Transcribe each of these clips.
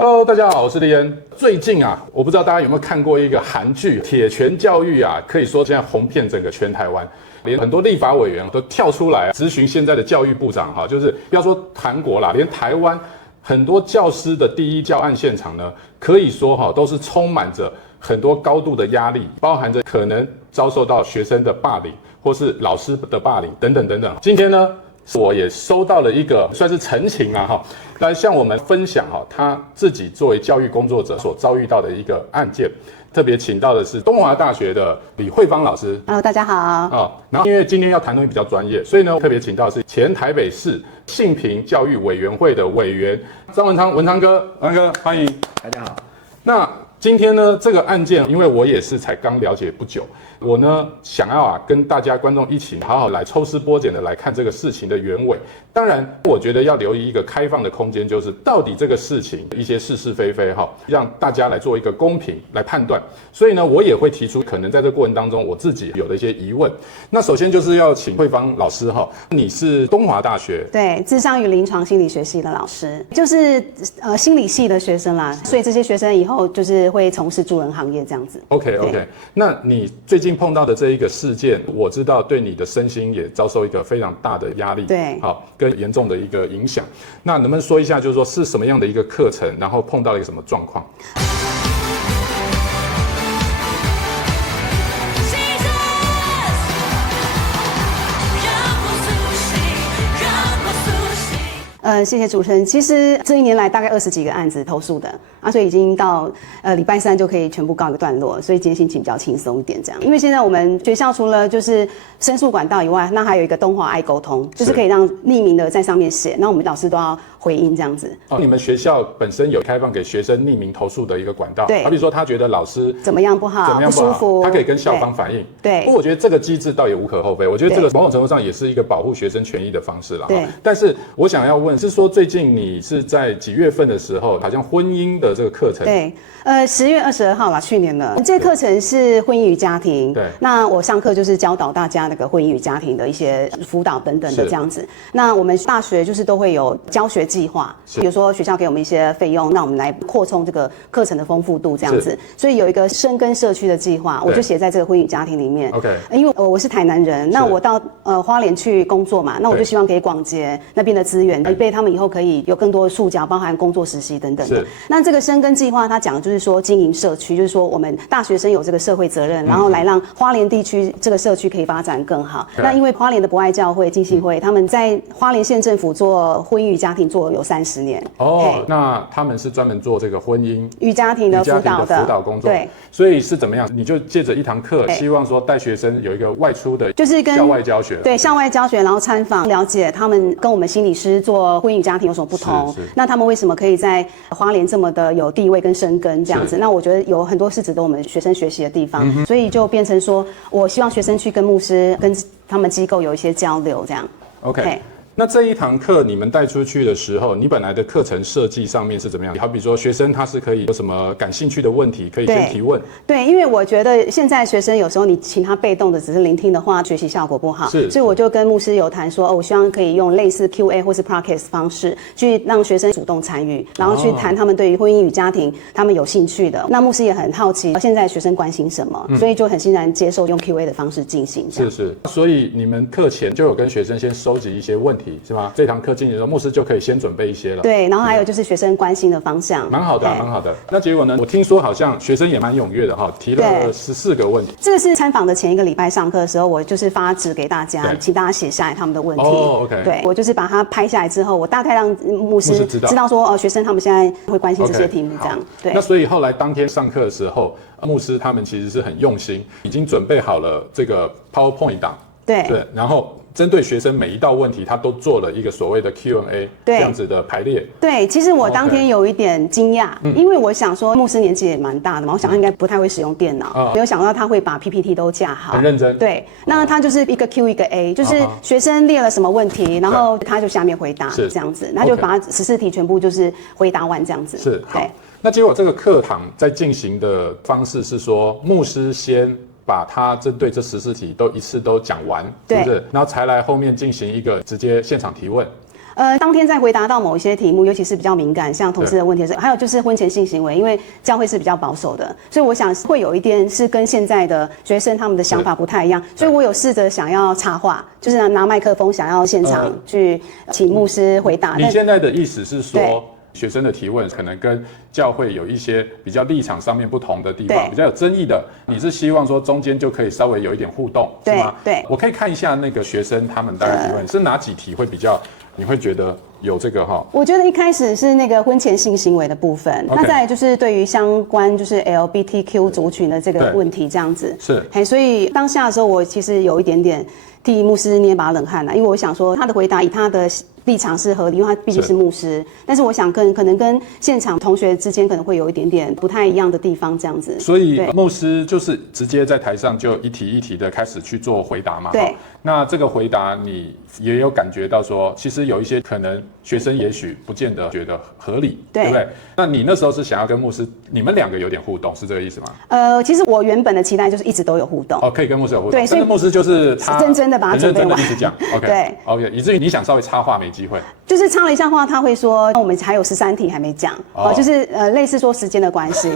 Hello， 大家好，我是立恩。最近啊，我不知道大家有沒有看過一個韓劇《鐵拳教育》啊，可以說現在紅遍整個全台灣，連很多立法委員都跳出來質詢現在的教育部長哈，就是不要說韓國啦，連台灣很多教師的第一教案現場呢，可以說哈都是充滿着很多高度的壓力，包含着可能遭受到學生的霸凌，或是老師的霸凌等等等等。今天呢，我也收到了一個算是陳情啊哈，來向我們分享哈他自己作為教育工作者所遭遇到的一個案件。特別請到的是東華大學的李慧芳老師。Hello， 大家好。然後因為今天要談東西比較專業，所以呢特別請到的是前台北市性平教育委員會的委員張文昌，文昌哥，文昌哥歡迎。大家好。那今天呢這個案件，因為我也是才剛了解不久，我呢想要跟大家觀眾一起好好來抽絲剝繭的來看這個事情的原委。當然我覺得要留意一個開放的空間，就是到底這個事情一些是是非非哈，讓大家来做一個公平來判斷。所以呢我也會提出可能在這個過程當中我自己有的一些疑問。那首先就是要請慧芳老師哈，你是東華大學对諮商與臨床心理學系的老師，就是心理系的學生啦，所以這些學生以後就是會從事助人行業這樣子。OK， 那你最近碰到的這一個事件，我知道對你的身心也遭受一個非常大的壓力，對，好，跟嚴重的一個影響。那能不能說一下，就是說是什麼樣的一個課程，然後碰到了一個什麼狀況？謝謝主持人。其實這一年來大概20幾個案子投訴的啊，所以已經到禮拜三就可以全部告一個段落，所以今天心情比較輕鬆一點這樣。因為現在我們學校除了就是申訴管道以外，那還有一個東華愛溝通，就是可以讓匿名的在上面寫，那我們老師都要回應這樣子。你們學校本身有開放給學生匿名投訴的一個管道，對，好比說他覺得老師怎麼樣不好，不舒服，他可以跟校方反映。對，不過我覺得這個機制倒也無可厚非，我覺得這個某種程度上也是一個保護學生權益的方式啦。對，但是我想要問是說，最近你是在幾月份的時候，好像婚姻的這個課程？對，10月22號啦，去年了。這個課程是婚姻與家庭。對，那我上課就是教導大家那個婚姻與家庭的一些輔導等等的這樣子。那我們大學就是都會有教學計劃，比如說學校給我們一些費用，那我們來擴充這個課程的豐富度這樣子。所以有一個深耕社區的計劃，我就寫在這個婚姻與家庭裡面。OK， 因為我是台南人，那我到花蓮去工作嘛，那我就希望給廣結那邊的資源，以備他們以後可以有更多的觸角，包含工作實習等等的。那這個深耕計劃，它講的就是說經營社區，就是說我們大學生有這個社會責任，然後來讓花蓮地區這個社區可以發展更好。那因為花蓮的博愛教會、浸信會，他們在花蓮縣政府做婚姻與家庭做了有30年。那他們是專門做這個婚姻與家庭的輔導工作。對，所以是怎麼樣？你就借着一堂課，希望說帶學生有一個外出的，就是跟校外教學。對，校外教學，然後參訪，了解他們跟我們心理師做婚姻與家庭有什麼不同。那他們為什麼可以在花蓮這麼的有地位跟深耕這樣子？那我覺得有很多是值得我們學生學習的地方，所以就變成說我希望學生去跟牧師、跟他們機構有一些交流這樣。OK。那這一堂課你們帶出去的時候，你本來的課程設計上面是怎麼樣？好比說學生他是可以有什麼感興趣的問題，可以先提問。對，因為我覺得現在學生有時候你請他被動的只是聆聽的話，學習效果不好。所以我就跟牧師有談說，我希望可以用類似 QA 或是 Podcast 方式，去讓學生主動參與，然後去談他們對於婚姻與家庭他們有興趣的。那牧師也很好奇現在學生關心什麼，所以就很欣然接受用 QA 的方式進行。是，所以你們課前就有跟學生先收集一些問題。是嗎？這堂課進行的時候，牧師就可以先準備一些了。對，然後還有就是學生關心的方向，蠻好的，蠻好的。那結果呢？我聽說好像學生也蠻踴躍的哈，提了14個問題。這個是參訪的前一個禮拜上課的時候，我就是發紙給大家，請大家寫下來他們的問題。OK。對，我就是把它拍下來之後，我大概讓牧師知道說，學生他們現在會關心這些題目這樣。對。那所以後來當天上課的時候，牧師他們其實是很用心，已經準備好了這個 PowerPoint 檔。对，然後針對學生每一道問題，他都做了一個所謂的 Q&A 這樣子的排列。對，其實我當天有一點驚訝，因為我想說牧師年紀也蠻大的嘛，我想他應該不太會使用電腦，沒有想到他會把 PPT 都架好，很認真。對，那他就是一個 Q 一個 A， 就是學生列了什麼問題，然後他就下面回答這樣子，他就把14題全部就是回答完這樣子。是，好。那結果這個課堂在進行的方式是說，牧師先把他針對這14題都一次都講完，是不是？然後才來後面進行一個直接現場提問。當天在回答到某一些題目，尤其是比較敏感，像同志的問題的時候，還有就是婚前性行為，因為教會是比較保守的，所以我想會有一點是跟現在的學生他們的想法不太一樣，所以我有試着想要插話，就是拿麥克風想要現場去請牧師回答。你現在的意思是說，學生的提問可能跟教會有一些比較立場上面不同的地方，比較有爭議的，你是希望說中間就可以稍微有一點互動，是吗？对，我可以看一下那個學生他们大概提問是哪幾題会比較，你會覺得有這個哈？我覺得一開始是那個婚前性行為的部分，那再來就是對於相關就是 LGBTQ 族群的這個問題這樣子，是，所以當下的時候我其實有一點點替牧師捏把冷汗啦，因為我想說他的回答以他的立場是合理，因為他畢竟是牧師，但是我想可能跟現場同學之間可能會有一點點不太一樣的地方，這樣子。所以牧師就是直接在台上就一題一題的開始去做回答嘛。对。那這個回答你也有感覺到說，其實有一些可能學生也許不見得覺得合理，對不對？那你那時候是想要跟牧師，你們兩個有點互動，是這個意思嗎？其實我原本的期待就是一直都有互動。哦，可以跟牧師有互動。對，所以牧師就是他认真的把它準備完，一直講。OK。對。OK， 以至於你想稍微插話沒機會。就是插了一下話，他會說我們還有13題還沒講，就是類似說時間的關係，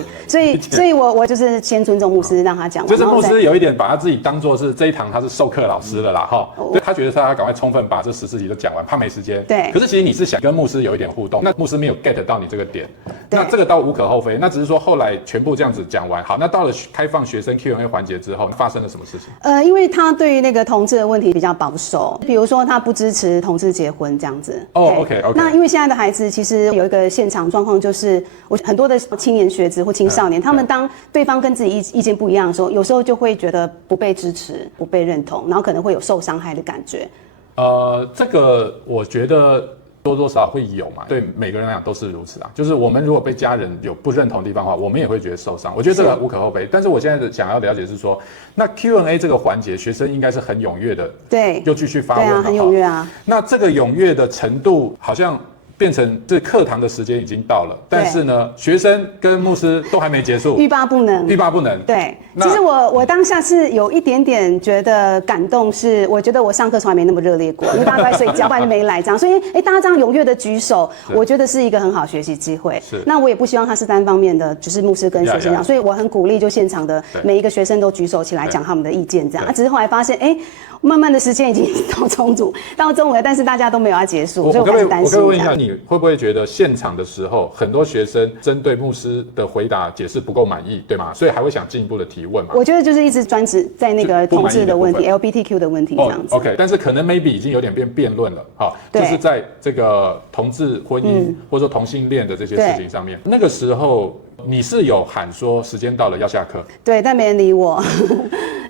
所以我就是先尊重牧師讓他講完。就是牧師有一點把他自己當作是這一堂他是授課老師了啦，哈，對，他覺得他要趕快充分把這14題都講完，怕沒時間。對。可是其實你是想跟牧師有一點互動，那牧師沒有 get 到你這個點，那這個倒無可厚非，那只是說後來全部這樣子講完，好，那到了開放學生 Q&A 環節之後，發生了什麼事情？因為他對於那個同志的問題比較保守，比如說他不支持同志結婚這樣子。OK。那因為現在的孩子其實有一個現場狀況，就是我很多的青年學子或青少年，他們當對方跟自己意見不一樣的時候，有時候就會覺得不被支持、不被認同，然後可能會有受傷害的感覺。這個我覺得多多少少會有嘛，對每個人來講都是如此啊。就是我們如果被家人有不認同的地方的話，我們也會覺得受傷。我覺得這個無可厚非。但是我現在想要了解是說，那 Q&A 這個環節，學生應該是很踴躍的，對，又繼續發問，對啊，很踴躍啊。那這個踴躍的程度好像變成這課堂的時間已經到了，但是呢，學生跟牧師都還沒結束，欲罷不能，欲罷不能。對，其實我當下是有一點點覺得感動，是我覺得我上課從來沒那麼熱烈過，因為大家都在睡覺，不然就沒來這樣，所以大家這樣踴躍的舉手，我覺得是一個很好學習機會。是，那我也不希望他是單方面的，就是牧師跟學生講，所以我很鼓勵就現場的每一個學生都舉手起來講他們的意見這樣。只是後來發現，慢慢的時間已經到中午了，但是大家都沒有要結束，所以我開始擔心。我可以問一下你。會不會覺得現場的時候，很多學生針對牧師的回答解釋不夠滿意，對嗎？所以還會想進一步的提問嘛？我覺得就是一直專指在那個同志的問題、LGBTQ 的問題這樣子。OK， 但是可能 maybe 已經有點變辯論了，哈，就是在這個同志婚姻或者說同性戀的這些事情上面，那個時候你是有喊說時間到了要下課，對，但沒人理我。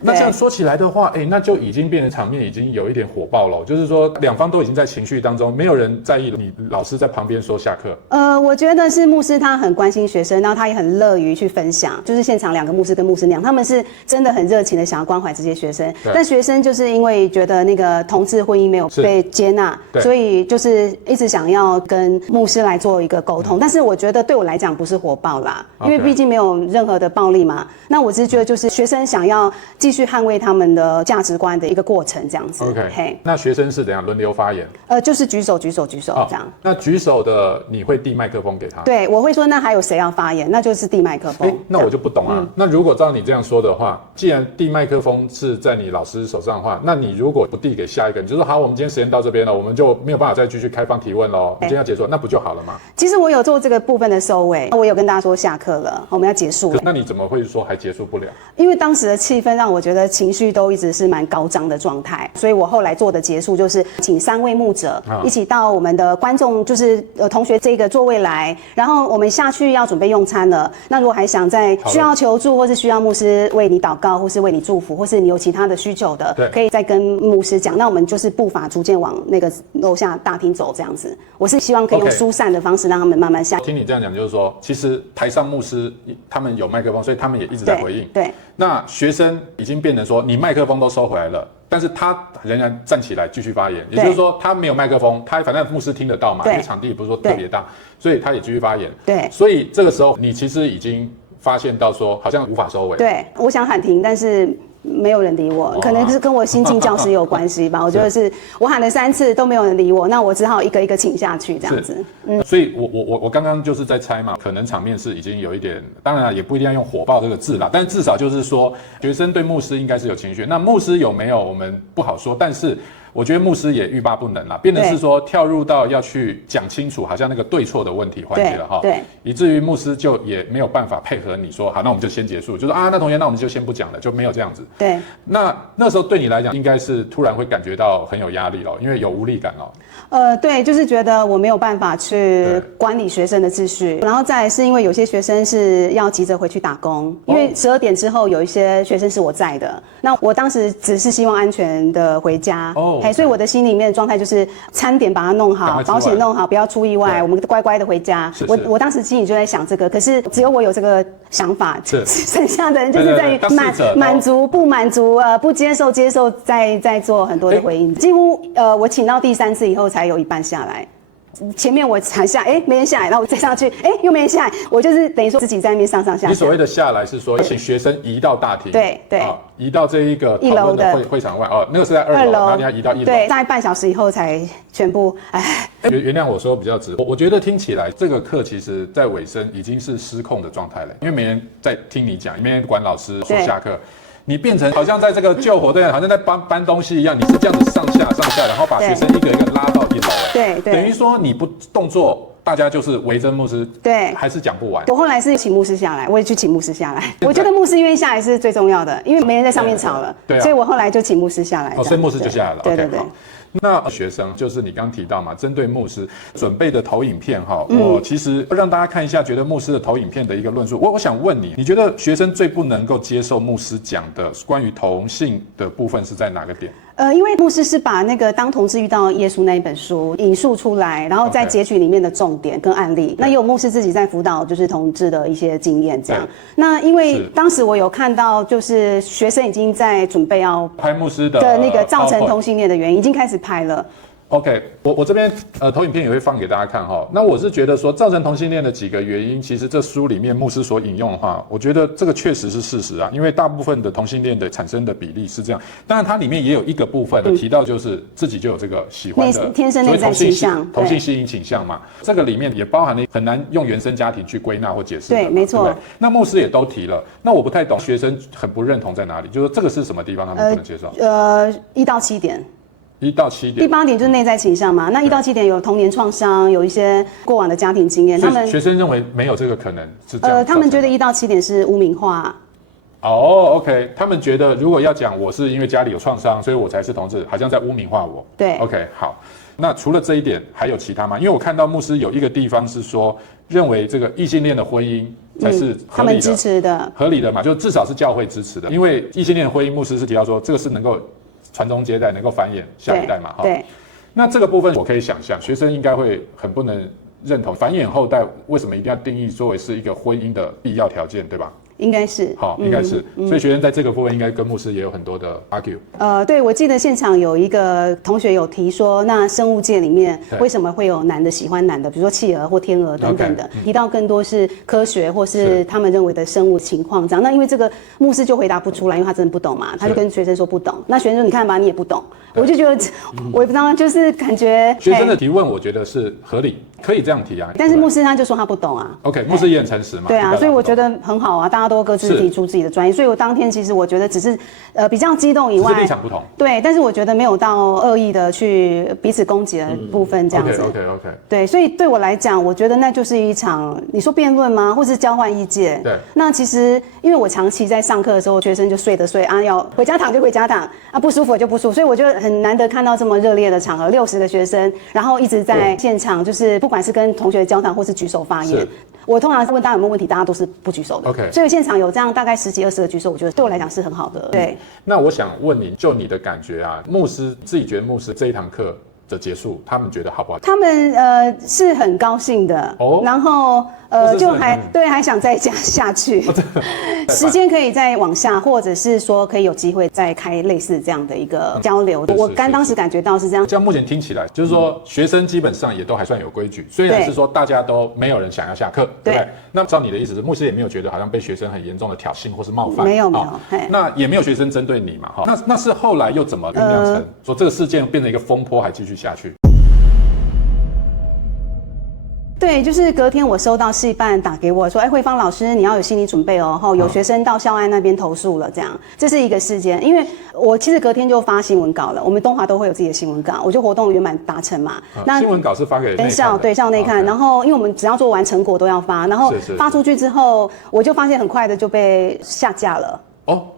那這樣說起來的話，那就已經變成場面已經有一點火爆了，就是說兩方都已經在情緒當中，沒有人在意你老師在旁邊說下課。我覺得是牧師他很關心學生，然後他也很樂於去分享，就是現場2個牧師跟牧師娘，他們是真的很熱情的想要關懷這些學生，但學生就是因為覺得那個同志婚姻沒有被接納，所以就是一直想要跟牧師來做一個溝通，但是我覺得對我來講不是火爆啦，因為畢竟沒有任何的暴力嘛，那我只是覺得就是學生想要繼續捍衛他們的價值觀的一個過程，這樣子。OK， 那學生是怎樣輪流發言？就是舉手這樣。那舉手的你會遞麥克風給他？對，我會說那還有誰要發言？那就是遞麥克風。那我就不懂啊。那如果照你這樣說的話，既然遞麥克風是在你老師手上的話，那你如果不遞給下一個，你就說好，我們今天時間到這邊了，我們就沒有辦法再繼續開放提問嘍。我們今天要結束，那不就好了嗎？其實我有做這個部分的收尾，我有跟大家說下課了，我們要結束了。那你怎麼會說還結束不了？因為當時的氣氛讓我覺得情緒都一直是蠻高漲的狀態，所以我後來做的結束就是請3位牧者一起到我們的觀眾就是同學這個座位來，然後我們下去要準備用餐了。那如果還想再需要求助或是需要牧師為你禱告或是為你祝福，或是你有其他的需求的，可以再跟牧師講。那我們就是步伐逐漸往那個樓下大廳走這樣子。我是希望可以用疏散的方式讓他們慢慢下。聽你這樣講就是說，其實台上牧師他們有麥克風，所以他們也一直在回應。對，那學生已經變成說你麥克風都收回來了，但是他仍然站起來繼續發言，也就是說他沒有麥克風，他反正牧師聽得到嘛，因為場地也不是說特別大，所以他也繼續發言。對，所以這個時候你其實已經發現到說好像無法收尾。對，我想喊停，但是沒有人理我，可能是跟我心境教師有關係吧。我覺得是我喊了3次都沒有人理我，那我只好一個一個請下去這樣子。所以我剛剛就是在猜嘛，可能場面是已經有一點，當然也不一定要用火爆這個字啦，但至少就是說學生對牧師應該是有情緒。那牧師有沒有我們不好說，但是我覺得牧師也欲罷不能啦，變成是說跳入到要去講清楚，好像那個對錯的問題環節了哈。對，以至於牧師就也沒有辦法配合你說，好，那我們就先結束，就說啊，那同學，那我們就先不講了，就沒有這樣子。對，那時候對你來講，應該是突然會感覺到很有壓力咯，因為有無力感哦。對，就是覺得我沒有辦法去管理學生的秩序，然後再來是因為有些學生是要急着回去打工，因為12點之後有一些學生是我在的，那我當時只是希望安全的回家，所以我的心裡面的狀態就是餐點把它弄好，保險弄好，不要出意外，我們乖乖的回家。我當時心裡就在想這個，可是只有我有這個想法，剩下的人就是在於滿足不滿足，不接受接受，再做很多的回應。幾乎我請到第3次以後才有一半下來，前面我喊下，沒人下來，然後我再上去，又沒人下來，我就是等於說自己在那邊上下。你所謂的下來是說請學生移到大廳，對，移到這一個討論的會場外，那個是在2楼，然後你要移到1樓，對，大概半小時以後才全部，原諒我說比較直，我覺得聽起來這個課其實在尾聲已經是失控的狀態了，因為沒人在聽你講，沒人管老師說下課。你變成好像在這個救火隊，好像在搬東西一樣，你是這樣子上下，然後把學生一個一個拉到1樓，对，等於說你不動作，大家就是圍着牧師，對，還是講不完。我後來是請牧師下來，我也去請牧師下來。我覺得牧師願意下來是最重要的，因為沒人在上面吵了，所以我後來就請牧師下來。所以牧師就下来了。对。那學生就是你剛提到嘛，針對牧師準備的投影片哈，我其實讓大家看一下，覺得牧師的投影片的一個論述。我想問你，你覺得學生最不能夠接受牧師講的關於同性的部分是在哪個點？因為牧師是把那個《當同志遇到耶穌》那一本書引述出來，然後再截取裡面的重點跟案例。那也有牧師自己在輔導就是同志的一些經驗這樣。那因為當時我有看到，就是學生已經在準備要拍牧師的那個造成同性戀的原因，已經開始拍了。OK， 我這邊投影片也會放給大家看哈。那我是覺得說造成同性戀的幾個原因，其實這書裡面牧師所引用的話，我覺得這個確實是事實啊。因為大部分的同性戀的產生的比例是這樣，當然它裡面也有一個部分提到就是自己就有這個喜歡的天生內在傾向，同性吸引傾向嘛。這個裡面也包含了很難用原生家庭去歸納或解釋。對，沒錯。那牧師也都提了，那我不太懂學生很不認同在哪裡，就是說這個是什麼地方他們不能接受？1到7點。1到7點，第8點就是內在傾向嘛。那1到7點有童年創傷，有一些過往的家庭經驗。他們學生認為沒有這個可能是這樣。他們覺得1到7點是污名化。OK， 他們覺得如果要講我是因為家裡有創傷，所以我才是同志，好像在污名化我。對 ，OK， 好。那除了這一點，還有其他嗎？因為我看到牧師有一個地方是說，認為這個異性戀的婚姻才是合理的，他們支持的，合理的嘛，就至少是教會支持的。因為異性戀的婚姻，牧師是提到說，這個是能夠傳宗接代，能夠繁衍下一代嘛。對。那這個部分我可以想象，學生應該會很不能認同，繁衍後代為什麼一定要定義作為是一個婚姻的必要條件，對吧？應該是，應該是，所以學生在這個部分應該跟牧師也有很多的 argue。對，我記得現場有一個同學有提說，那生物界裡面為什麼會有男的喜歡男的，比如說企鵝或天鵝等等的，提到更多是科學或是他們認為的生物情況這樣。那因為這個牧師就回答不出來，因為他真的不懂嘛，他就跟學生說不懂。那學生說你看吧，你也不懂。我就覺得，我也不知道，就是感覺學生的提問，我覺得是合理，可以這樣提啊。但是牧師他就說他不懂啊。OK， 牧師也很誠實嘛。對啊，所以我覺得很好啊，大家都各自提出自己的專業。所以我當天其實我覺得只是比較激動以外，立場不同。對，但是我覺得沒有到惡意的去彼此攻擊的部分這樣子。OK。對，所以對我來講，我覺得那就是一場你說辯論嗎？或是交換意見？對。那其實因為我長期在上課的時候，學生就睡啊，要回家躺就回家躺啊，不舒服就不舒服，所以我覺得很難得看到這麼熱烈的場合，60個學生，然後一直在現場，就是不管是跟同學交談或是舉手發言。我通常問大家有沒有問題，大家都是不舉手的。OK， 所以現場有這樣大概10幾20個舉手，我覺得對我來講是很好的。對。那我想問你，就你的感覺啊，牧師自己覺得牧師這一堂課的結束，他們覺得好不好？他們是很高興的，然後就還想再加下去，時間可以再往下，或者是說可以有機會再開類似這樣的一個交流。我當時感覺到是這樣。这樣目前聽起來就是說，學生基本上也都還算有規矩，雖然是說大家都沒有人想要下課，對不對？那照你的意思是，牧師也沒有覺得好像被學生很嚴重的挑釁或是冒犯，沒有，那也沒有學生針對你嘛，那是後來又怎麼醞釀成說這個事件變成一個風波，還繼續下去？對，就是隔天我收到系辦打給我說，慧芳老師你要有心理準備哦，有學生到校安那邊投訴了，這是一個事件。因為我其實隔天就發新聞稿了，我們東華都會有自己的新聞稿，我就活動圓滿達成嘛。那新聞稿是發給校內看，然後因為我們只要做完成果都要發，然後發出去之後，我就發現很快的就被下架了。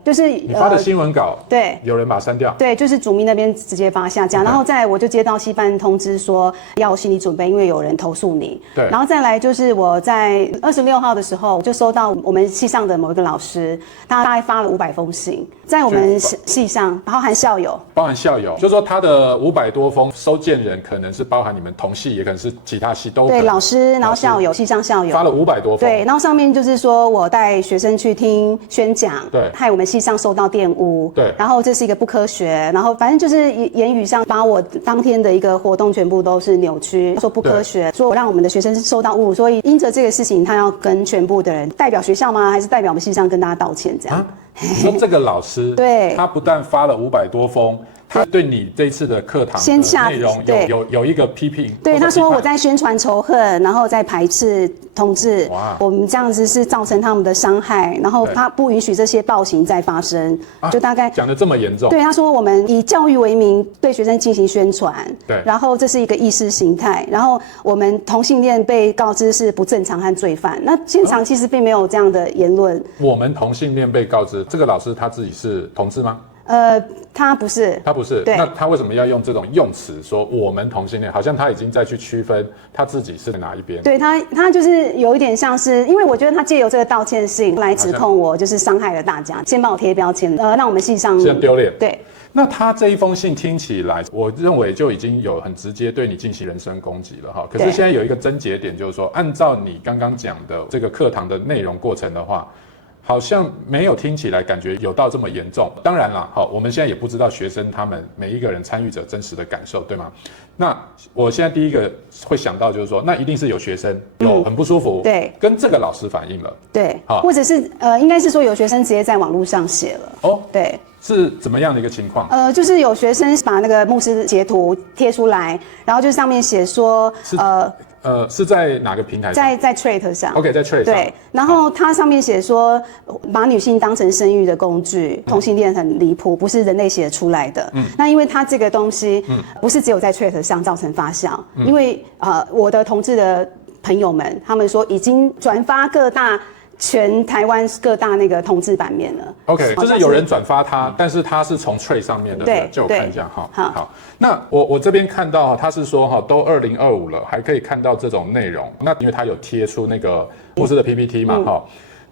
就是你發的新聞稿，對，有人把它刪掉，对，就是主秘那邊直接把它下架，然後再來我就接到系辦通知說要有心理準備，因為有人投訴你，对，然後再來就是我在26號的時候就收到我們系上的某一個老師，他大概發了500封信，在我們系上包含校友，就是說他的500多封收件人可能是包含你們同系，也可能是其他系都，對，老師，然後校友，系上校友發了500多封，對，然後上面就是說我帶學生去聽宣講，對，害我們系上受到玷污，對，然後這是一個不科學，然後反正就是言語上把我當天的一個活動全部都是扭曲，說不科學，說我讓我們的學生受到侮辱，所以因着這個事情，他要跟全部的人代表學校嗎？還是代表我們系上跟大家道歉這樣？你說這個老師，對，他不但發了500多封。他對你這一次的課堂的內容有一個批評，對，他說我在宣傳仇恨，然後在排斥同志，我們這樣子是造成他們的傷害，然後他不允許這些暴行再發生，就大概講得這麼嚴重。對，他說我們以教育為名對學生進行宣傳，對，然後這是一個意識形態，然後我們同性戀被告知是不正常和罪犯，那現場其實並沒有這樣的言論。我們同性戀被告知，這個老師他自己是同志嗎？他不是，對，那他為什麼要用這種用詞說我們同性戀？好像他已經在去區分他自己是哪一邊。對，他就是有一點像是，因為我覺得他借由這個道歉信來指控我，就是傷害了大家，先幫我貼標籤，讓我們系上先丟臉。對，那他這一封信聽起來，我認為就已經有很直接對你進行人身攻擊了哈。可是現在有一個症結點，就是說，按照你剛剛講的這個課堂的內容過程的話，好像沒有聽起來感覺有到這麼嚴重。當然啦，好，我們現在也不知道學生他們每一個人參與者真實的感受，對嗎？那我現在第一個會想到就是說，那一定是有學生有很不舒服，對，跟這個老師反映了，對，好，或者是應該是說有學生直接在網絡上寫了，對，是怎麼樣的一個情況？就是有學生把那個牧師截圖貼出來，然後就上面寫說，是在哪個平台上？在 Twitter 上。OK， 在 Twitter 上。對，然後它上面寫說，把女性當成生育的工具，同性戀很離譜，不是人類寫出來的。那因為它這個東西，不是只有在 Twitter 上造成發酵，因為我的同志的朋友們，他們說已經轉發全台灣各大那個同志版面了。OK， 就是有人轉發它，但是它是從 Twitter 上面的，對，就我看一下哈。好，那我這邊看到他是說哈，都2025了，還可以看到這種內容。那因為他有貼出那個牧師的 PPT 嘛，哈。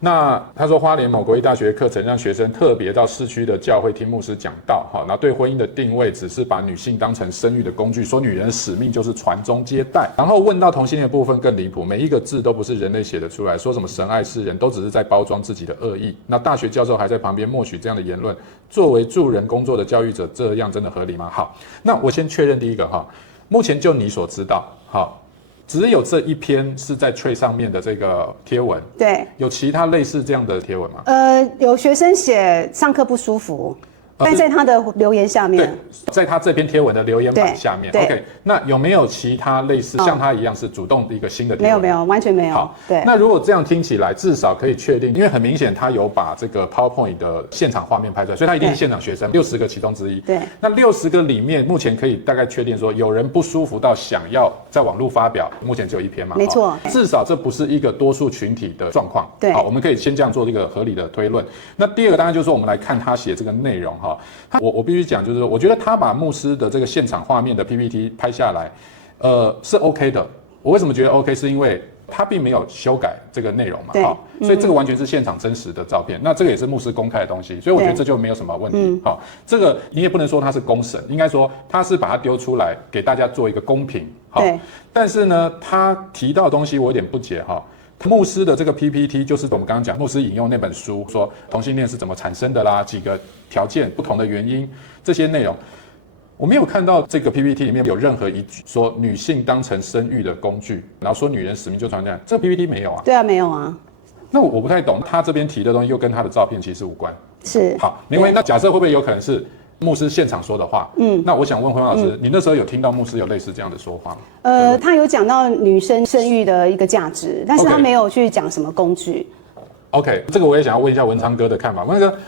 那他說，花蓮某國立大學課程讓學生特別到市區的教會聽牧師講道，好，那對婚姻的定位只是把女性當成生育的工具，說女人的使命就是傳宗接代。然後問到同性戀的部分更離譜，每一個字都不是人類寫得出來，說什麼神愛世人，都只是在包裝自己的惡意。那大學教授還在旁邊默許這樣的言論，作為助人工作的教育者，這樣真的合理嗎？好，那我先確認第一個哈，目前就你所知道，好。只有這一篇是在 Twitter 上面的這個貼文，對，有其他類似這樣的貼文嗎？有學生寫上課不舒服，但在他的留言下面，在他這篇貼文的留言板下面 ，OK， 那有沒有其他類似像他一樣是主動的一個新的貼文？沒有，完全沒有。好，對。那如果這樣聽起來，至少可以確定，因為很明顯他有把這個 PowerPoint 的現場畫面拍出來，所以他一定是現場學生，60個其中之一。對。那60個裡面，目前可以大概確定說，有人不舒服到想要在網絡發表，目前只有一篇嘛。沒錯。至少這不是一個多數群體的狀況。對。好，我們可以先這樣做這個合理的推論。那第二個當然就是說，我們來看他寫這個內容哈。我必須講，就是說，我覺得他把牧師的這個現場畫面的 PPT 拍下來，是 OK 的。我為什麼覺得 OK？是因為他並沒有修改這個內容嘛，好，所以這個完全是現場真實的照片。那這個也是牧師公開的東西，所以我覺得這就沒有什麼問題。好，這個你也不能說他是公審，應該說他是把它丟出來給大家做一個公平。好，但是呢，他提到的東西我有點不解哈。牧師的這個 PPT 就是我們剛剛講，牧師引用那本書說同性戀是怎麼產生的啦，幾個條件、不同的原因這些內容。我沒有看到這個 PPT 裡面有任何一句說女性當成生育的工具，然後說女人使命就傳這樣，這個 PPT 沒有啊？對啊，沒有啊。那我不太懂，他這邊提的東西又跟他的照片其實無關。是。好，因為那假設會不會有可能是牧師現場說的話？那我想問輝芳老師，你那時候有聽到牧師有類似這樣的說話嗎？他有講到女生生育的一個價值，但是他沒有去講什麼工具。OK， 這個我也想要問一下文昌哥的看法。文昌哥，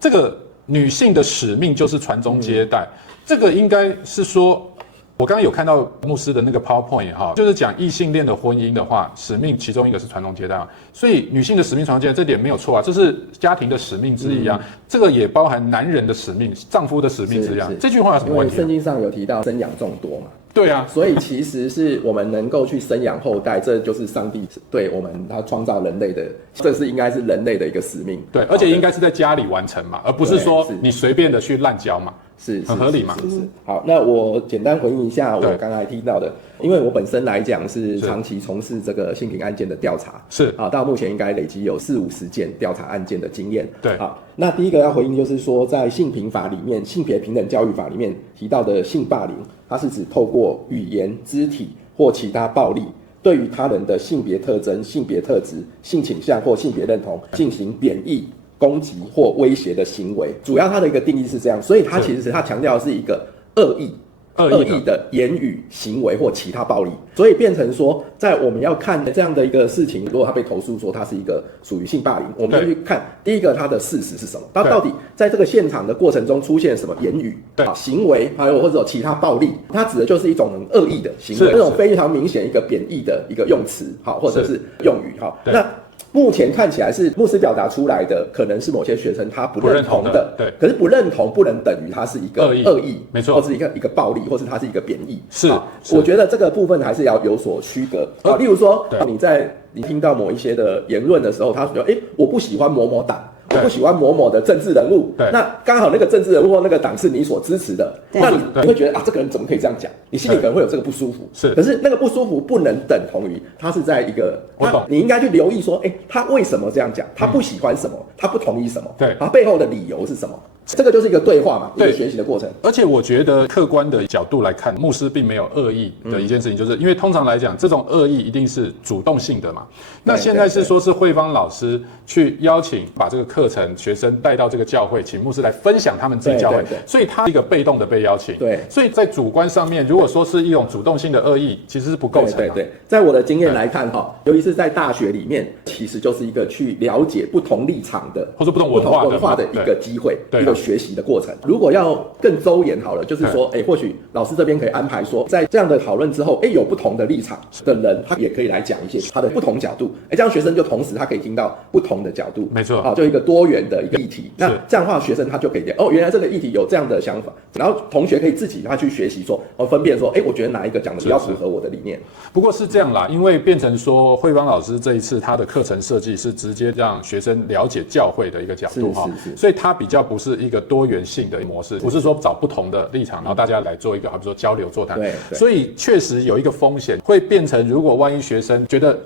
這個女性的使命就是傳宗接代。這個應該是說，我剛剛有看到牧師的那個 PowerPoint 哈，就是講異性戀的婚姻的話，使命其中一個是傳宗接代嘛，所以女性的使命傳宗接代這點沒有錯啊，這是家庭的使命之一啊，這個也包含男人的使命、丈夫的使命之一啊。這句話有什麼問題？因為聖經上有提到生養眾多嘛。對啊，所以其實是我們能夠去生養後代，這就是上帝對我們他創造人類的，這是應該是人類的一個使命。對，而且應該是在家裡完成嘛，而不是說你隨便的去濫交嘛。是很合理嘛？是。好，那我簡單回應一下我剛才提到的，因為我本身來講是長期從事這個性平案件的調查，是啊，到目前應該累積有40-50件調查案件的經驗。對，好，那第一個要回應就是說，在性平法裡面，性別平等教育法裡面提到的性霸凌，它是指透過語言、肢體或其他暴力，對於他人的性別特徵、性別特質、性傾向或性別認同進行貶義、攻擊或威脅的行為，主要它的一個定義是這樣，所以它其實是它強調的是一個惡意的言語、行為或其他暴力，所以變成說，在我們要看這樣的一個事情，如果他被投訴說他是一個屬於性霸凌，我們就去看第一個他的事實是什麼，他到底在這個現場的過程中出現什麼言語、行為，還有或者有其他暴力，它指的就是一種惡意的行為，那種非常明顯一個貶義的一個用詞，好，或者是用語，好，那。目前看起來是牧師表達出來的，可能是某些學生他不認同的，对。可是不認同不能等於他是一個惡意，沒錯，或是一個暴力，或是他是一個貶義。是，我覺得這個部分還是要有所區隔啊。例如說，你聽到某一些的言論的時候，他說：“我不喜歡某某黨。”我不喜歡某某的政治人物，那剛好那個政治人物或那個黨是你所支持的，那你會覺得啊，這個人怎麼可以這樣講？你心裡可能會有這個不舒服。是，可是那個不舒服不能等同於他是在一個，你應該去留意說，他為什麼這樣講？他不喜歡什麼？他不同意什麼？對，他背後的理由是什麼？這個就是一個對話嘛，一個學習的過程。而且我覺得客觀的角度來看，牧師並沒有惡意的一件事情，就是因為通常來講，這種惡意一定是主動性的嘛。那現在是說是慧芳老師去邀請把這個課程學生帶到這個教會，請牧師來分享他們自己教會，所以他是一個被動的被邀請。對，所以在主觀上面，如果說是一種主動性的惡意，其實是不構成的。對，在我的經驗來看哈，尤其是在大學裡面，其實就是一個去了解不同立場的或者不同文化的一個機會，一個學習的過程。如果要更周延好了，就是說，或許老師這邊可以安排說，在這樣的討論之後，有不同的立场的人，他也可以來講一些他的不同角度，這樣學生就同時他可以聽到不同的角度，沒錯，啊，就一個多元的一個議題。那這樣的話，學生他就可以原來這個議題有這樣的想法，然後同學可以自己他去學習說，分辨說，我覺得哪一個講的比較符合我的理念。不過是這樣啦，因為變成說慧芳老師這一次他的課程設計是直接讓學生了解教會的一個角度哈，所以他比較不是一個多元性的模式，不是說找不同的立場，然後大家來做一個，好比說交流座談。对，所以確實有一個風險，會變成如果萬一學生覺得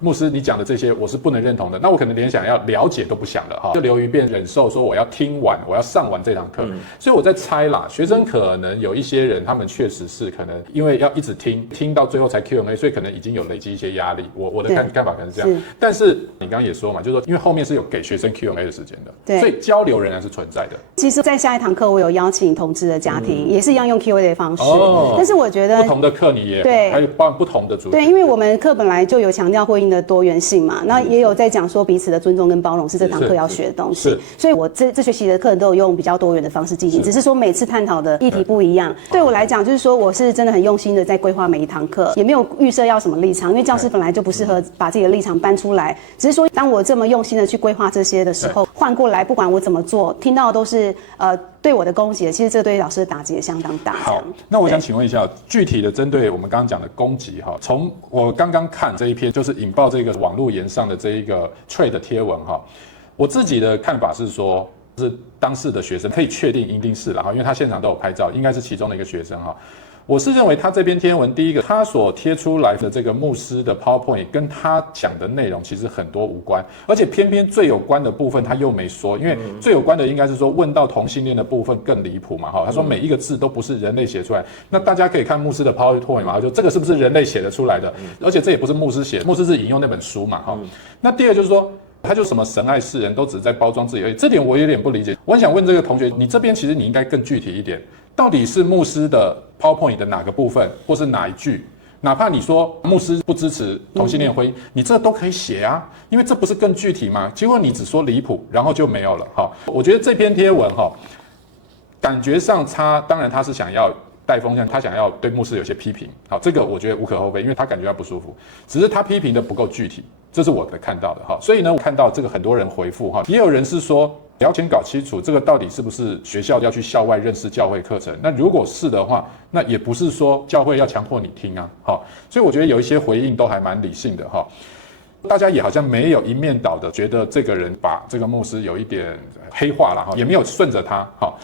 牧師你講的這些我是不能認同的，那我可能連想要了解都不想了哈，就流於變忍受說我要聽完，我要上完這堂課。所以我在猜啦，學生可能有一些人，他們確實是可能因為要一直聽到最後才 Q&A， 所以可能已經有累積一些壓力。我的看法可能是這樣。但是你剛剛也說嘛，就是說因為後面是有給學生 Q&A 的時間的，對，所以交流仍然是存在的。其實，在下一堂課我有邀請同志的家庭，也是一樣用 Q&A 的方式。但是我覺得不同的課你也对，還有包含不同的主题。对，因為我們課本來就有強調婚姻的多元性嘛，那也有在講說彼此的尊重跟包容是這堂課要學的東西，所以我這學期的課程都有用比較多元的方式進行，只是說每次探討的議題不一樣。對我來講，就是說我是真的很用心的在規劃每一堂課，也沒有預設要什麼立場，因為教師本來就不適合把自己的立場搬出來，只是說當我這麼用心的去規劃這些的時候，換過來，不管我怎麼做，聽到的都是對我的攻擊，其實這對老師的打擊也相當大。好，那我想請問一下，具體的針對我們刚剛講的攻擊哈，從我剛剛看這一篇就是引爆這個網絡炎上的這一個 trade 的貼文哈，我自己的看法是說，是當事的學生可以確定一定是了哈，因為他現場都有拍照，應該是其中的一個學生哈。我是認為他這篇貼文，第一個他所貼出來的這個牧師的 PowerPoint 跟他講的內容其實很多無關，而且偏偏最有關的部分他又沒說，因為最有關的應該是說問到同性戀的部分更離譜嘛哈，他說每一個字都不是人類寫出來，那大家可以看牧師的 PowerPoint 嘛，就這個是不是人類寫得出來的？而且這也不是牧師寫的，牧師是引用那本書嘛哈。那第二就是說，他就什麼神愛世人，都只是在包裝自己而已，這點我有點不理解。我很想問這個同學，你這邊其實你應該更具體一點，到底是牧師的 PowerPoint 的哪個部分，或是哪一句？哪怕你說牧師不支持同性戀婚姻，你這都可以寫啊，因為這不是更具體嗎？結果你只說離譜，然後就沒有了哈。我覺得這篇貼文哈，感覺上當然他是想要帶風向，他想要對牧師有些批評，好，這個我覺得無可厚非，因為他感覺到不舒服，只是他批評的不夠具體，這是我的看到的哈。所以呢，我看到這個很多人回復哈，也有人是說，要先搞清楚這個到底是不是學校要去校外認識教會課程。那如果是的話，那也不是說教會要強迫你聽啊。好，所以我覺得有一些回應都還蠻理性的哈。大家也好像沒有一面倒的覺得這個人把這個牧師有一點黑化了哈，也沒有順着他。好，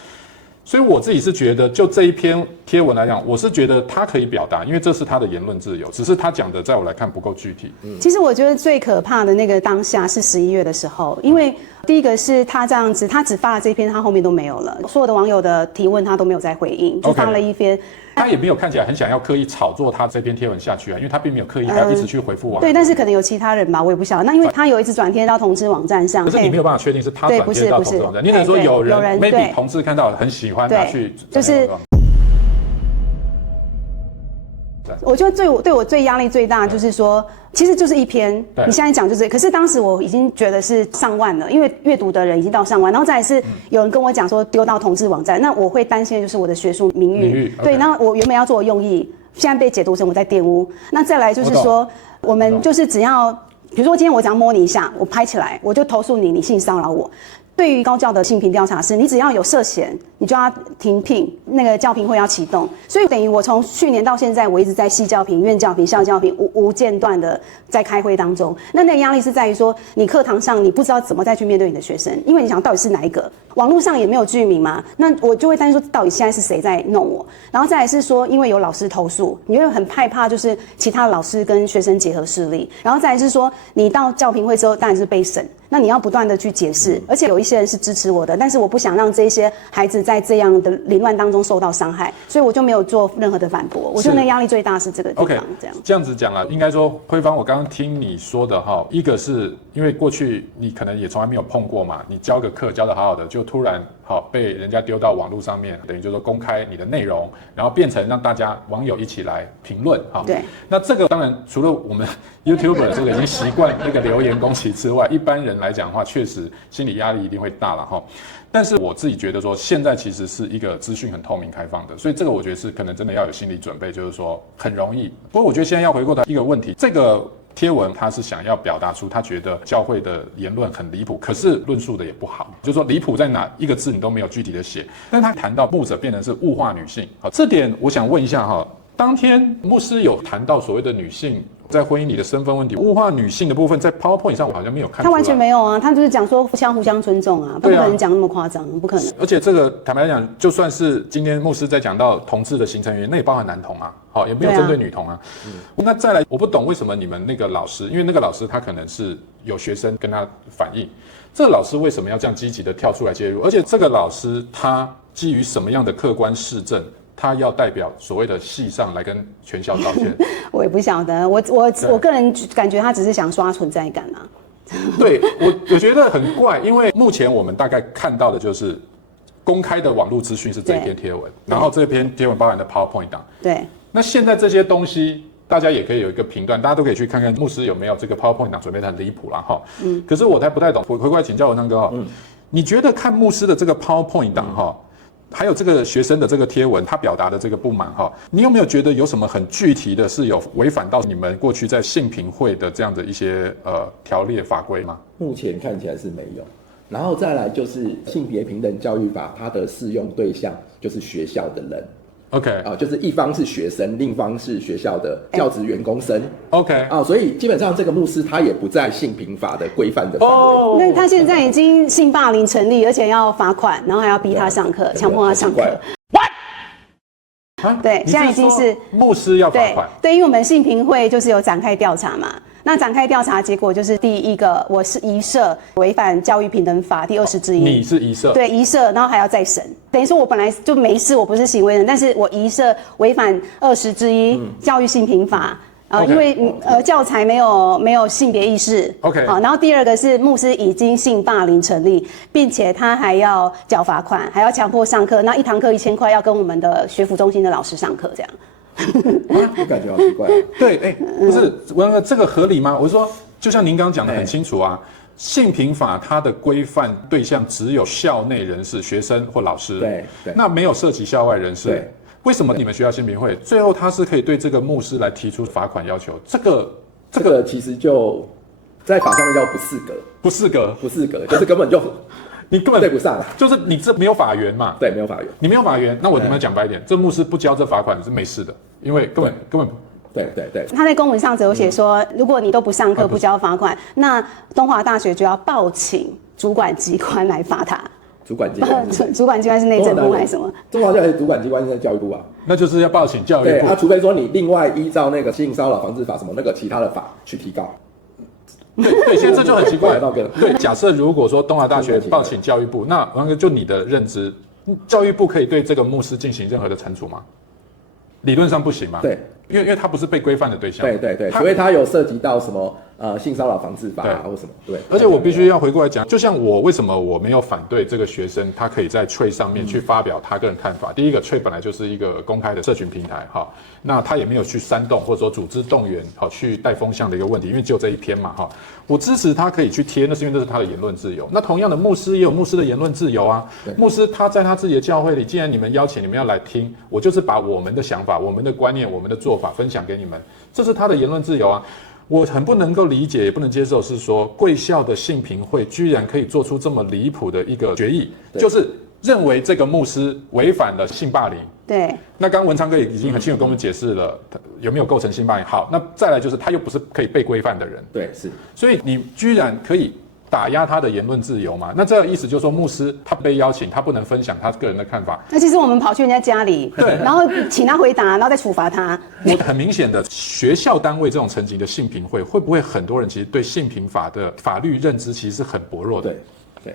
所以我自己是覺得，就這一篇貼文來講，我是覺得他可以表達，因為這是他的言論自由，只是他講的在我来看不夠具體。其實我覺得最可怕的那個當下是11月的時候，因為第一個是他這樣子，他只發了這一篇，他後面都沒有了，所有的網友的提問他都沒有再回應，就發了一篇。他也沒有看起來很想要刻意炒作他這篇貼文下去啊，因為他并沒有刻意還要一直去回復網友。對，但是可能有其他人吧，我也不曉得。那因為他有一直轉貼到同志網站上，可是你沒有辦法確定是他轉貼到同志網站，你只能說有人 maybe 同志看到很喜歡拿去，就是。我觉得对我最壓力最大就是說，其實就是一篇，你現在講就是，可是當時我已經覺得是上萬了，因為閱讀的人已經到上萬，然後再來是有人跟我講說丟到同志網站，那我會擔心的就是我的學術名譽，對，那我原本要做的用意，現在被解讀成我在玷污，那再來就是說，我們就是只要，比如說今天我只要摸你一下，我拍起來，我就投訴你，你性騷擾我。對於高教的性平調查是，你只要有涉嫌，你就要停聘，那個教評會要啟動。所以等於我從去年到現在，我一直在系教評、院教評、校教評無間斷的在開會當中。那個壓力是在於說，你課堂上你不知道怎麼再去面對你的學生，因為你想到底是哪一個，網絡上也沒有具名嘛，那我就會擔心說，到底現在是誰在弄我？然後再來是說，因為有老師投訴，你會很害怕，就是其他老師跟學生結合勢力。然後再來是說，你到教評會之後，當然是被審。那你要不斷的去解釋，而且有一些人是支持我的，但是我不想讓這些孩子在這樣的凌亂當中受到傷害，所以我就沒有做任何的反駁。我覺得那壓力最大是這個地方。這樣子講啊，應該說輝芳，我剛剛聽你說的哈，一個是因為過去你可能也從來沒有碰過嘛，你教個課教得好好的，就突然被人家丟到網絡上面，等於就是說公開你的內容，然後變成讓大家網友一起來評論哈。對。那這個當然除了我們 YouTuber 這個已經習慣那個留言攻擊之外，一般人來講的話，確實心理壓力一定會大了哈。但是我自己覺得說，現在其實是一個資訊很透明開放的，所以這個我覺得是可能真的要有心理準備，就是說很容易。不過我覺得現在要回過頭一個問題，這個貼文他是想要表達出他覺得教會的言論很離譜，可是論述的也不好，就是說離譜在哪一個字你都沒有具體的寫。但是他談到牧者變成是物化女性，好，這點我想問一下哈，當天牧師有談到所謂的女性在婚姻裡的身份問題，物化女性的部分，在 PowerPoint 上我好像沒有看出來。他完全沒有啊，他就是講說互相尊重啊，不可能講那麼誇張，不可能。而且這個坦白來講，就算是今天牧師在講到同志的形成原因，那也包含男同啊，好，也沒有針對女同啊。那再來，我不懂為什麼你們那個老師，因為那個老師他可能是有學生跟他反映，這個老師為什麼要這樣積極的跳出來介入？而且這個老師他基於什麼樣的客觀事證？他要代表所謂的系上來跟全校道歉，我也不曉得，我個人感覺他只是想刷存在感啊。對，我覺得很怪，因為目前我們大概看到的就是公開的網絡資訊是這篇貼文，然後這篇貼文包含的 PowerPoint 檔。對，那現在這些東西大家也可以有一個評斷，大家都可以去看看牧師有沒有這個 PowerPoint 檔準備得很離譜啦哈。可是我才不太懂，回過來請教文昌哥哈，你覺得看牧師的這個 PowerPoint 檔哈？還有這個學生的這個貼文，他表達的這個不滿哈，你有沒有覺得有什麼很具體的是有違反到你們過去在性平會的這樣的一些條例法規嗎？目前看起來是沒有。然後再來就是性別平等教育法，它的適用對象就是學校的人。OK 啊，就是一方是學生，另一方是學校的教職員工生。OK 啊，所以基本上這個牧師他也不在性平法的規範的範圍。那他現在已經性霸凌成立，而且要罰款，然後還要逼他上課，強迫他上課。对，現在已經是牧師要罰款。对，因為我們性平會就是有展開調查嘛。那展開調查結果就是第一個，我是遺社違反教育平等法第20之一。你是遺社？對，遺社，然後還要再審。等於說我本來就沒事，我不是行為人，但是我遺社違反20之一教育性平法。因為教材沒有性別意識。OK。好，然後第二個是牧師已經性霸凌成立，並且他還要繳罰款，還要強迫上課，那一堂課1000塊，要跟我們的學輔中心的老師上課這樣。我感覺好奇怪。对，不是文哥，這個合理嗎？我說，就像您剛剛講的很清楚啊，性平法它的規範對象只有校內人士、學生或老師，對，那沒有涉及校外人士。對，為什麼你們學校性平會最後他是可以對這個牧師來提出罰款要求？這個其實就在法上面叫不適格，就是根本就。你根本對不上，就是你這沒有法源嘛？对，沒有法源。你沒有法源，那我怎麼講白一點？這牧師不交這罰款是沒事的，因為根本。對。他在公文上只有寫說，如果你都不上課不交罰款，那東華大學就要報請主管機關來罰他。主管機關是內政部還是什麼？中華大學主管機關是教育部啊。那就是要報請教育部。對，除非說你另外依照那個性騷擾防治法什麼那個其他的法去提告。对，現在這就很奇怪。對，假設如果說東華大學報請教育部，那王哥就你的認知，教育部可以對這個牧師進行任何的懲處嗎？理論上不行嘛。對，因為他不是被規範的對象。對，所以他有涉及到什麼性騷擾防治法或什麼。對，而且我必須要回過來講，就像我為什麼我沒有反對這個學生，他可以在 Threads 上面去發表他個人看法。第一個 Threads 本來就是一個公開的社群平台，哈，那他也沒有去煽動或者說組織動員，好去帶風向的一個問題，因為只有這一篇嘛，哈，我支持他可以去貼，那是因為這是他的言論自由。那同樣的，牧師也有牧師的言論自由啊。牧師他在他自己的教會裡，既然你們邀請你們要來聽，我就是把我們的想法、我们的觀念、我們的做法分享給你們，這是他的言論自由啊。我很不能夠理解，也不能接受，是說貴校的性平會居然可以做出這麼離譜的一個決議，就是認為這個牧師違反了性霸凌。對，那剛文昌哥也已經很清楚跟我們解釋了，有沒有構成性霸凌。好，那再來就是他又不是可以被規範的人。對，是，所以你居然可以打壓他的言論自由嘛？那這個意思就是說，牧師他被邀請，他不能分享他個人的看法。那其實我們跑去人家家裡，對，然後請他回答，然後再處罰他。我很明顯的，學校單位這種層級的性平會，會不會很多人其實對性平法的法律認知其實是很薄弱的？對，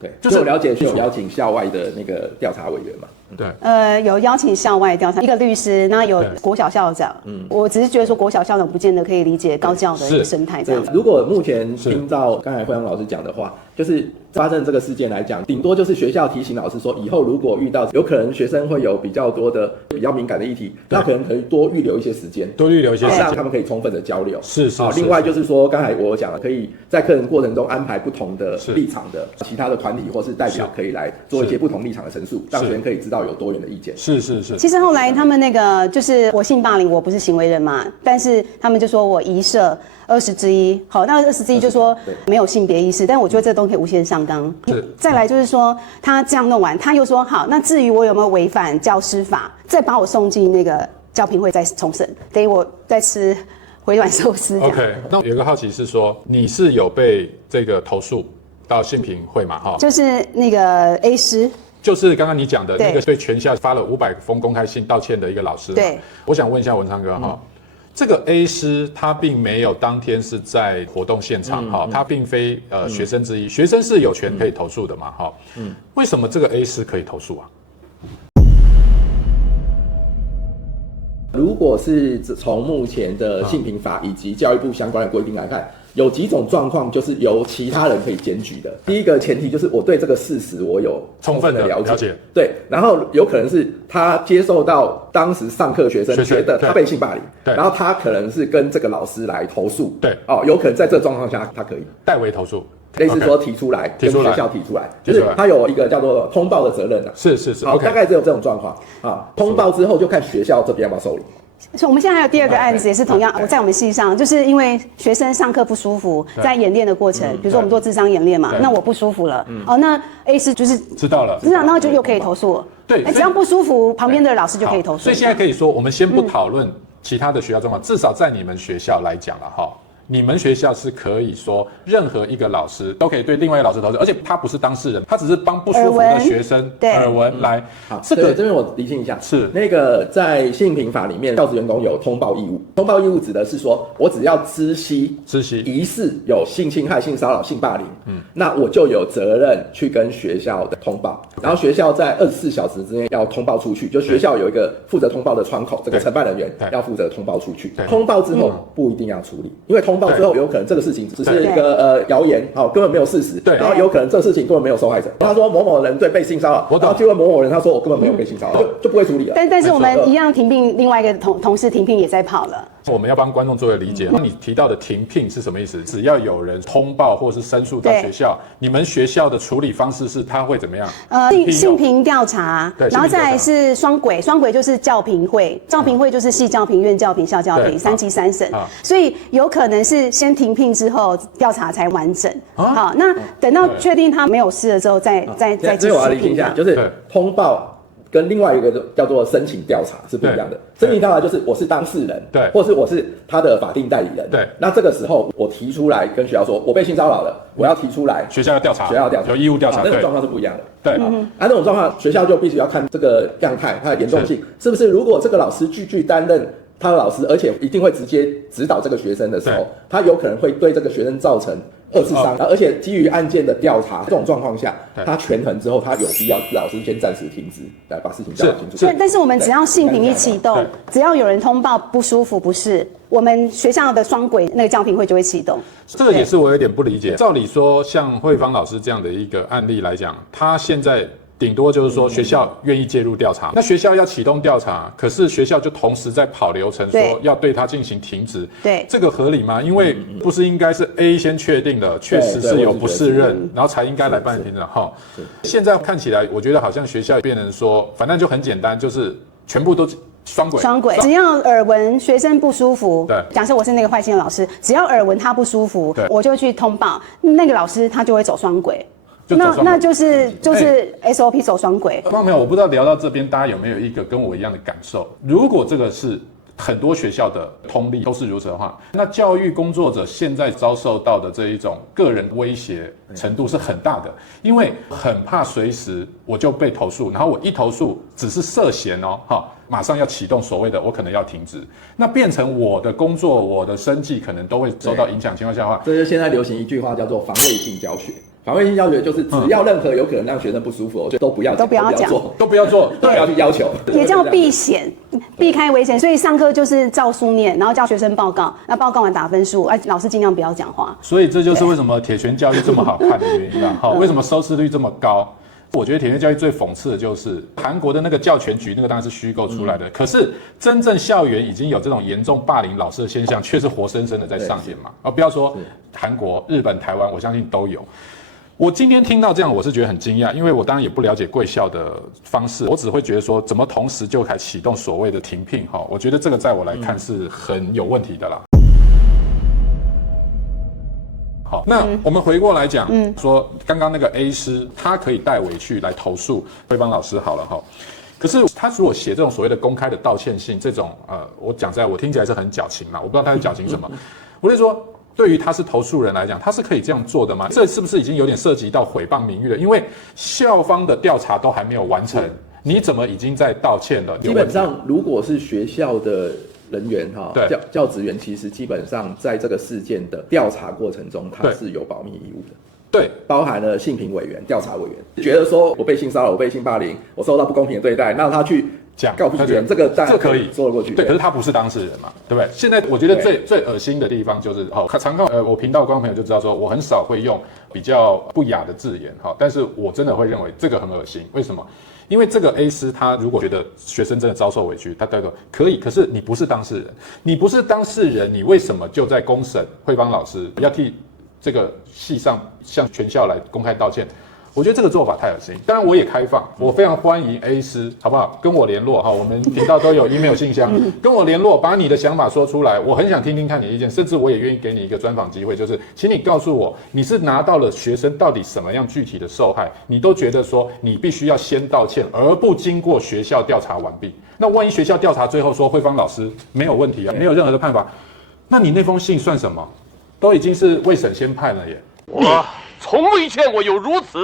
對，就是我了解是有邀請校外的那個調查委員嘛。對，有邀請校外調查一個律師，那有國小校長。我只是覺得說國小校長不見得可以理解高教的一個生態這樣子。如果目前聽到剛才惠陽老師講的話，就是發生這個事件來講，頂多就是學校提醒老師說，以後如果遇到有可能學生會有比較多的比較敏感的議題，那可能可以多預留一些時間，讓他們可以充分的交流。是。另外就是說，剛才我講了，可以在課程過程中安排不同的立場的其他的團體或是代表，可以來做一些不同立場的陳述，讓學生可以知道有多元的意見。是。其實後來他們那個就是我性霸凌，我不是行為人嘛，但是他們就說我遺社20之一。好，那20之一就說沒有性別意識，但我覺得這個東西可以無限上綱。再來就是說他這樣弄完，他又說好，那至於我有沒有違反教師法，再把我送進那個教評會再重審，等於我再吃回轉壽司。OK， 那有一個好奇是說，你是有被這個投訴到性平會嘛？哈，就是那個 A 師。就是剛剛你講的那個對全校發了500封公開信道歉的一個老師。對，我想問一下文昌哥哈，這個 A 師他並沒有當天是在活動現場哈，他並非學生之一，學生是有權可以投訴的嘛哈？為什麼這個 A 師可以投訴啊？如果是從目前的性平法以及教育部相關的規定來看，有幾種狀況就是由其他人可以檢舉的。第一個前提就是我對這個事實我有充分的了解，對，然後有可能是他接受到當時上課學生覺得他被性霸凌，然後他可能是跟這個老師來投訴，對，有可能在這狀況下他可以代為投訴。類似說提出來，跟學校提出來，就是他有一個叫做通報的責任啊。是。好，大概只有這種狀況啊。通報之後就看學校這邊要不要受理。所以我們現在還有第二個案子，也是同樣，我在我們系上，就是因為學生上課不舒服，在演練的過程，比如說我們做諮商演練嘛，那我不舒服了，那 A 師就是知道了，然後就又可以投訴。對，只要不舒服，旁邊的老師就可以投訴。所以現在可以說，我們先不討論其他的學校狀況，至少在你們學校來講了哈。你們學校是可以說，任何一個老師都可以对另外一個老師投訴，而且他不是當事人，他只是幫不舒服的學生耳聞來。好，这邊我釐清一下，是那個在性平法裡面，教職員工有通報義務。通報義務指的是說，我只要知悉疑似有性侵害、性騷擾、性霸凌，那我就有責任去跟學校的通報，然後學校在24小時之內要通報出去，就學校有一個負責通報的窗口，這個承辦人員要負責通報出去。通報之後不一定要處理，因為通報之後有可能這個事情只是一個謠言，根本沒有事實。對，然後有可能這個事情根本沒有受害者。他說某某人对被性騷擾，然後去問某某人，他說我根本沒有被性騷擾，就不會處理了。但是我們一樣停聘，另外一個同事停聘也在跑了。我們要幫觀眾做個理解。那你提到的停聘是什麼意思？只要有人通報或是申訴到學校，你們學校的處理方式是他会怎麼樣？性平調查，然後再來是雙軌，雙軌就是教評會，教評會就是系教評、院教評、校教評3級3審，所以有可能是先停聘之後調查才完整。好，那等到確定他沒有事了之後，再繼續。我要釐清一下，就是通報跟另外一個叫做申請調查是不一樣的。申請調查就是我是當事人，對，或是我是他的法定代理人，对。那這個時候我提出來跟學校說，我被性騷擾了，我要提出來，學校要調查，有義務調查，那種狀況是不一樣的。對，那種狀況學校就必須要看這個樣態，它的嚴重性是不是？如果這個老師繼續擔任他的老師，而且一定會直接指導這個學生的時候，他有可能會對這個學生造成2次傷害，而且基於案件的調查，這種狀況下，他權衡之後，他有必要老師先暫時停職，來把事情調查清楚。但是我們只要性平一啟動，只要有人通報不舒服不適，我們學校的雙軌那個教評會就會啟動。這個也是我有點不理解。照理說，像慧芳老師這樣的一個案例來講，他現在頂多就是說學校願意介入調查，那學校要啟動調查，可是學校就同時在跑流程，說要對他進行停職，對，這個合理嗎？因為不是應該是 A 先確定了，確實是有不適任，然後才應該來辦停職哈。現在看起來，我覺得好像學校變成說，反正就很簡單，就是全部都雙軌，只要耳聞學生不舒服，對，假設我是那個壞心的老師，只要耳聞他不舒服，我就去通報，那個老師他就會走雙軌。那就是 SOP 走雙軌。觀眾朋友，我不知道聊到這邊，大家有沒有一個跟我一樣的感受？如果這個是很多學校的通例都是如此的話，那教育工作者現在遭受到的這一種個人威脅程度是很大的，因為很怕隨時我就被投訴，然後我一投訴只是涉嫌哦，馬上要啟動所謂的我可能要停職，那變成我的工作、我的生計可能都會受到影響情況下的話，這就現在流行一句話叫做防衛性教學。防衛性教學就是只要任何有可能讓學生不舒服，我就都不要講，都不要做，都不要去要求，也叫避險，避開危險。所以上課就是照書念，然後叫學生報告，那報告完打分數，老師盡量不要講話。所以這就是為什麼鐵拳教育這麼好看的原因啦。為什麼收視率這麼高？我覺得鐵拳教育最諷刺的就是韓國的那個教權局，那個當然是虛構出來的。可是真正校園已經有這種嚴重霸凌老師的現象，卻是活生生的在上演嘛。不要說韓國、日本、台灣，我相信都有。我今天聽到這樣，我是覺得很驚訝，因為我當然也不了解貴校的方式，我只會覺得說，怎麼同時就開始啟動所謂的停聘？我覺得這個在我來看是很有問題的啦。好，那我們回過來講，說剛剛那個 A 師，他可以代委去來投訴慧芳老師好了哈。可是他如果寫這種所謂的公開的道歉信，這種我講實在，我聽起來是很矯情啦，我不知道他是矯情什麼。我就說，對於他是投訴人來講，他是可以這樣做的嗎？這是不是已經有點涉及到誹謗名譽了？因為校方的調查都還沒有完成，你怎麼已經在道歉了？基本上，如果是學校的人員教職員，其實基本上在這個事件的調查過程中，他是有保密義務的。对，包含了性平委員、調查委員，覺得說我被性騷擾、我被性霸凌、我受到不公平的對待，讓他去告訴人，這個當然可以說得過去。對，可是他不是當事人嘛，對不對？現在我覺得最惡心的地方就是，常看我頻道觀眾朋友就知道說，我很少會用比較不雅的字眼，但是我真的會認為這個很惡心。為什麼？因為這個 A 師他如果覺得學生真的遭受委屈，他代表可以，可是你不是當事人，你不是當事人，你為什麼就在公審慧芳老師要替這個系上向全校來公開道歉？我覺得這個做法太噁心。當然我也開放，我非常歡迎 A 師，好不好？跟我聯絡哈，我們頻道都有 email 信箱，跟我聯絡，把你的想法說出來。我很想聽聽看你的意見，甚至我也願意給你一個專訪機會，就是請你告訴我，你是拿到了學生到底什麼樣具體的受害，你都覺得說你必須要先道歉，而不經過學校調查完畢。那萬一學校調查最後說慧芳老師沒有問題啊，沒有任何的判罰，那你那封信算什麼？都已經是未審先判了耶。我從未見過有如此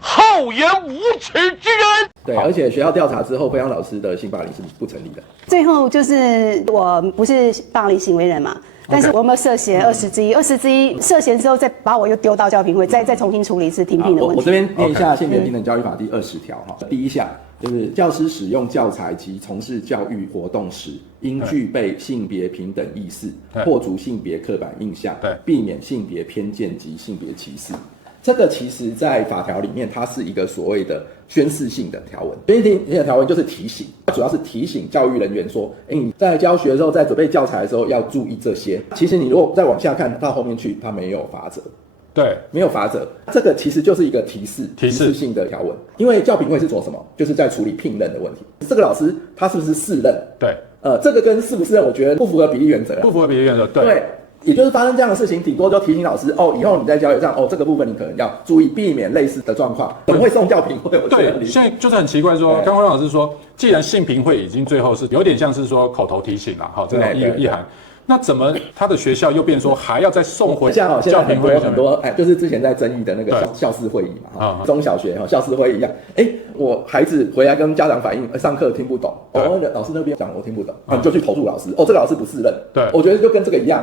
厚颜無恥之人。对，而且学校調查之後，慧芳老師的性霸凌是不成立的。最後就是我不是霸凌行為人嘛，但是我有沒有涉嫌20之一涉嫌之後，再把我又丟到教評會，再重新處理一次停聘的問題。我這邊念一下《性別平等教育法》第20條哈，第一項就是教師使用教材及從事教育活動時，應具備性別平等意識，破除性別刻板印象，避免性別偏見及性別歧視。這個其實在法條裡面，它是一個所謂的宣示性的條文。宣示性的條文就是提醒，主要是提醒教育人員說，你在教學的時候，在準備教材的時候要注意這些。其實你如果再往下看到後面去，它没有法則。对，没有法则，這個其實就是一個提示性的條文。因為教評會是做什麼？就是在處理聘任的問題。這個老師他是不是適任？對，這個跟是不是任，我覺得不符合比例原則。不符合比例原則，對。也就是發生這樣的事情，頂多就提醒老師以後你在教學上這個部分你可能要注意，避免類似的狀況。怎麼會送教評會？對，現在就是很奇怪說，剛剛老師說，既然性評會已經最後是有點像是說口頭提醒了，這種意涵。那怎麼他的學校又變說還要再送回教評會？很多就是之前在爭議的那個校事會議嘛，中小學校事會議一樣。我孩子回來跟家長反映，上課聽不懂，老師那邊講我聽不懂，你就去投訴老師。這個老師不適任。對，我覺得就跟這個一樣。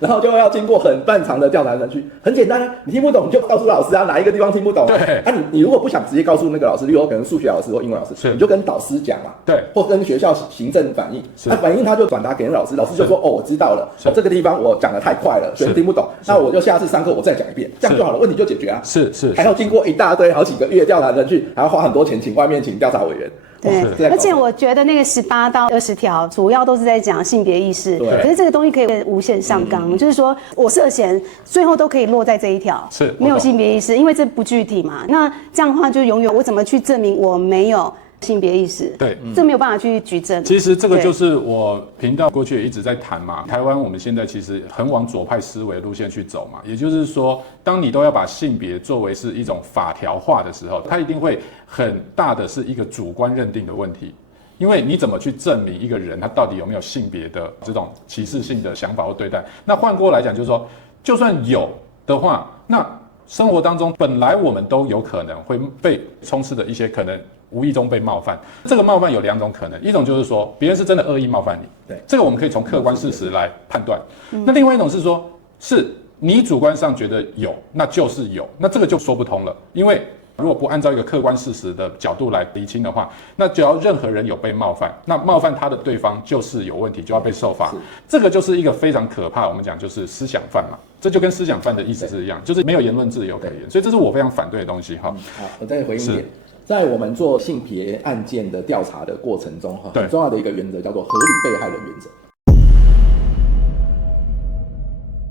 然後就要經過很漫長的調查程序。很簡單啊，你聽不懂你就告訴老師啊，哪一個地方聽不懂？對。你如果不想直接告訴那個老師，例如可能數學老師或英文老師，你就跟導師講嘛。對。或跟學校行政反映，反映他就轉達給那老師，老師就說我知道了，這個地方我講得太快了，學生聽不懂，那我就下次上課我再講一遍，這樣就好了，問題就解決啊。是，還要經過一大堆好幾個月調查程序，還要花很多錢請外面請調查委員。對，而且我覺得那個18到20條主要都是在講性別意識，可是這個東西可以無限上綱，就是說我涉嫌最後都可以落在這一條，是沒有性別意識，因為這不具體嘛。那這樣的話就永遠我怎麼去證明我沒有性別意識？對，這沒有辦法去舉證。其實這個就是我頻道過去也一直在談嘛。台灣我們現在其實很往左派思維路線去走嘛，也就是說，當你都要把性別作為是一種法條化的時候，它一定會很大的是一個主觀認定的問題。因為你怎麼去證明一個人他到底有沒有性別的這種歧視性的想法或對待？那換過來講，就是說，就算有的話，那生活當中本來我們都有可能會被充斥的一些可能無意中被冒犯，這個冒犯有2種可能，一種就是說別人是真的惡意冒犯你，對，這個我們可以從客觀事實來判斷。那另外一種是說，是你主觀上覺得有，那就是有，那這個就說不通了，因為如果不按照一個客觀事實的角度來釐清的話，那只要任何人有被冒犯，那冒犯他的對方就是有問題，就要被受罰。這個就是一個非常可怕，我們講就是思想犯嘛，這就跟思想犯的意思是一樣，就是沒有言論自由可言，所以這是我非常反對的東西哈。好，我再回應一點。在我們做性別案件的調查的過程中，很重要的一個原則叫做合理被害人原則。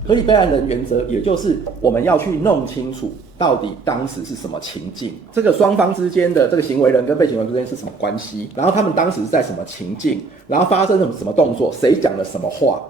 合理被害人原則，也就是我們要去弄清楚到底當時是什麼情境，這個雙方之間的這個行為人跟被行为人之間是什麼關係，然後他們當時是在什麼情境，然後發生什麼動作，誰講了什麼話，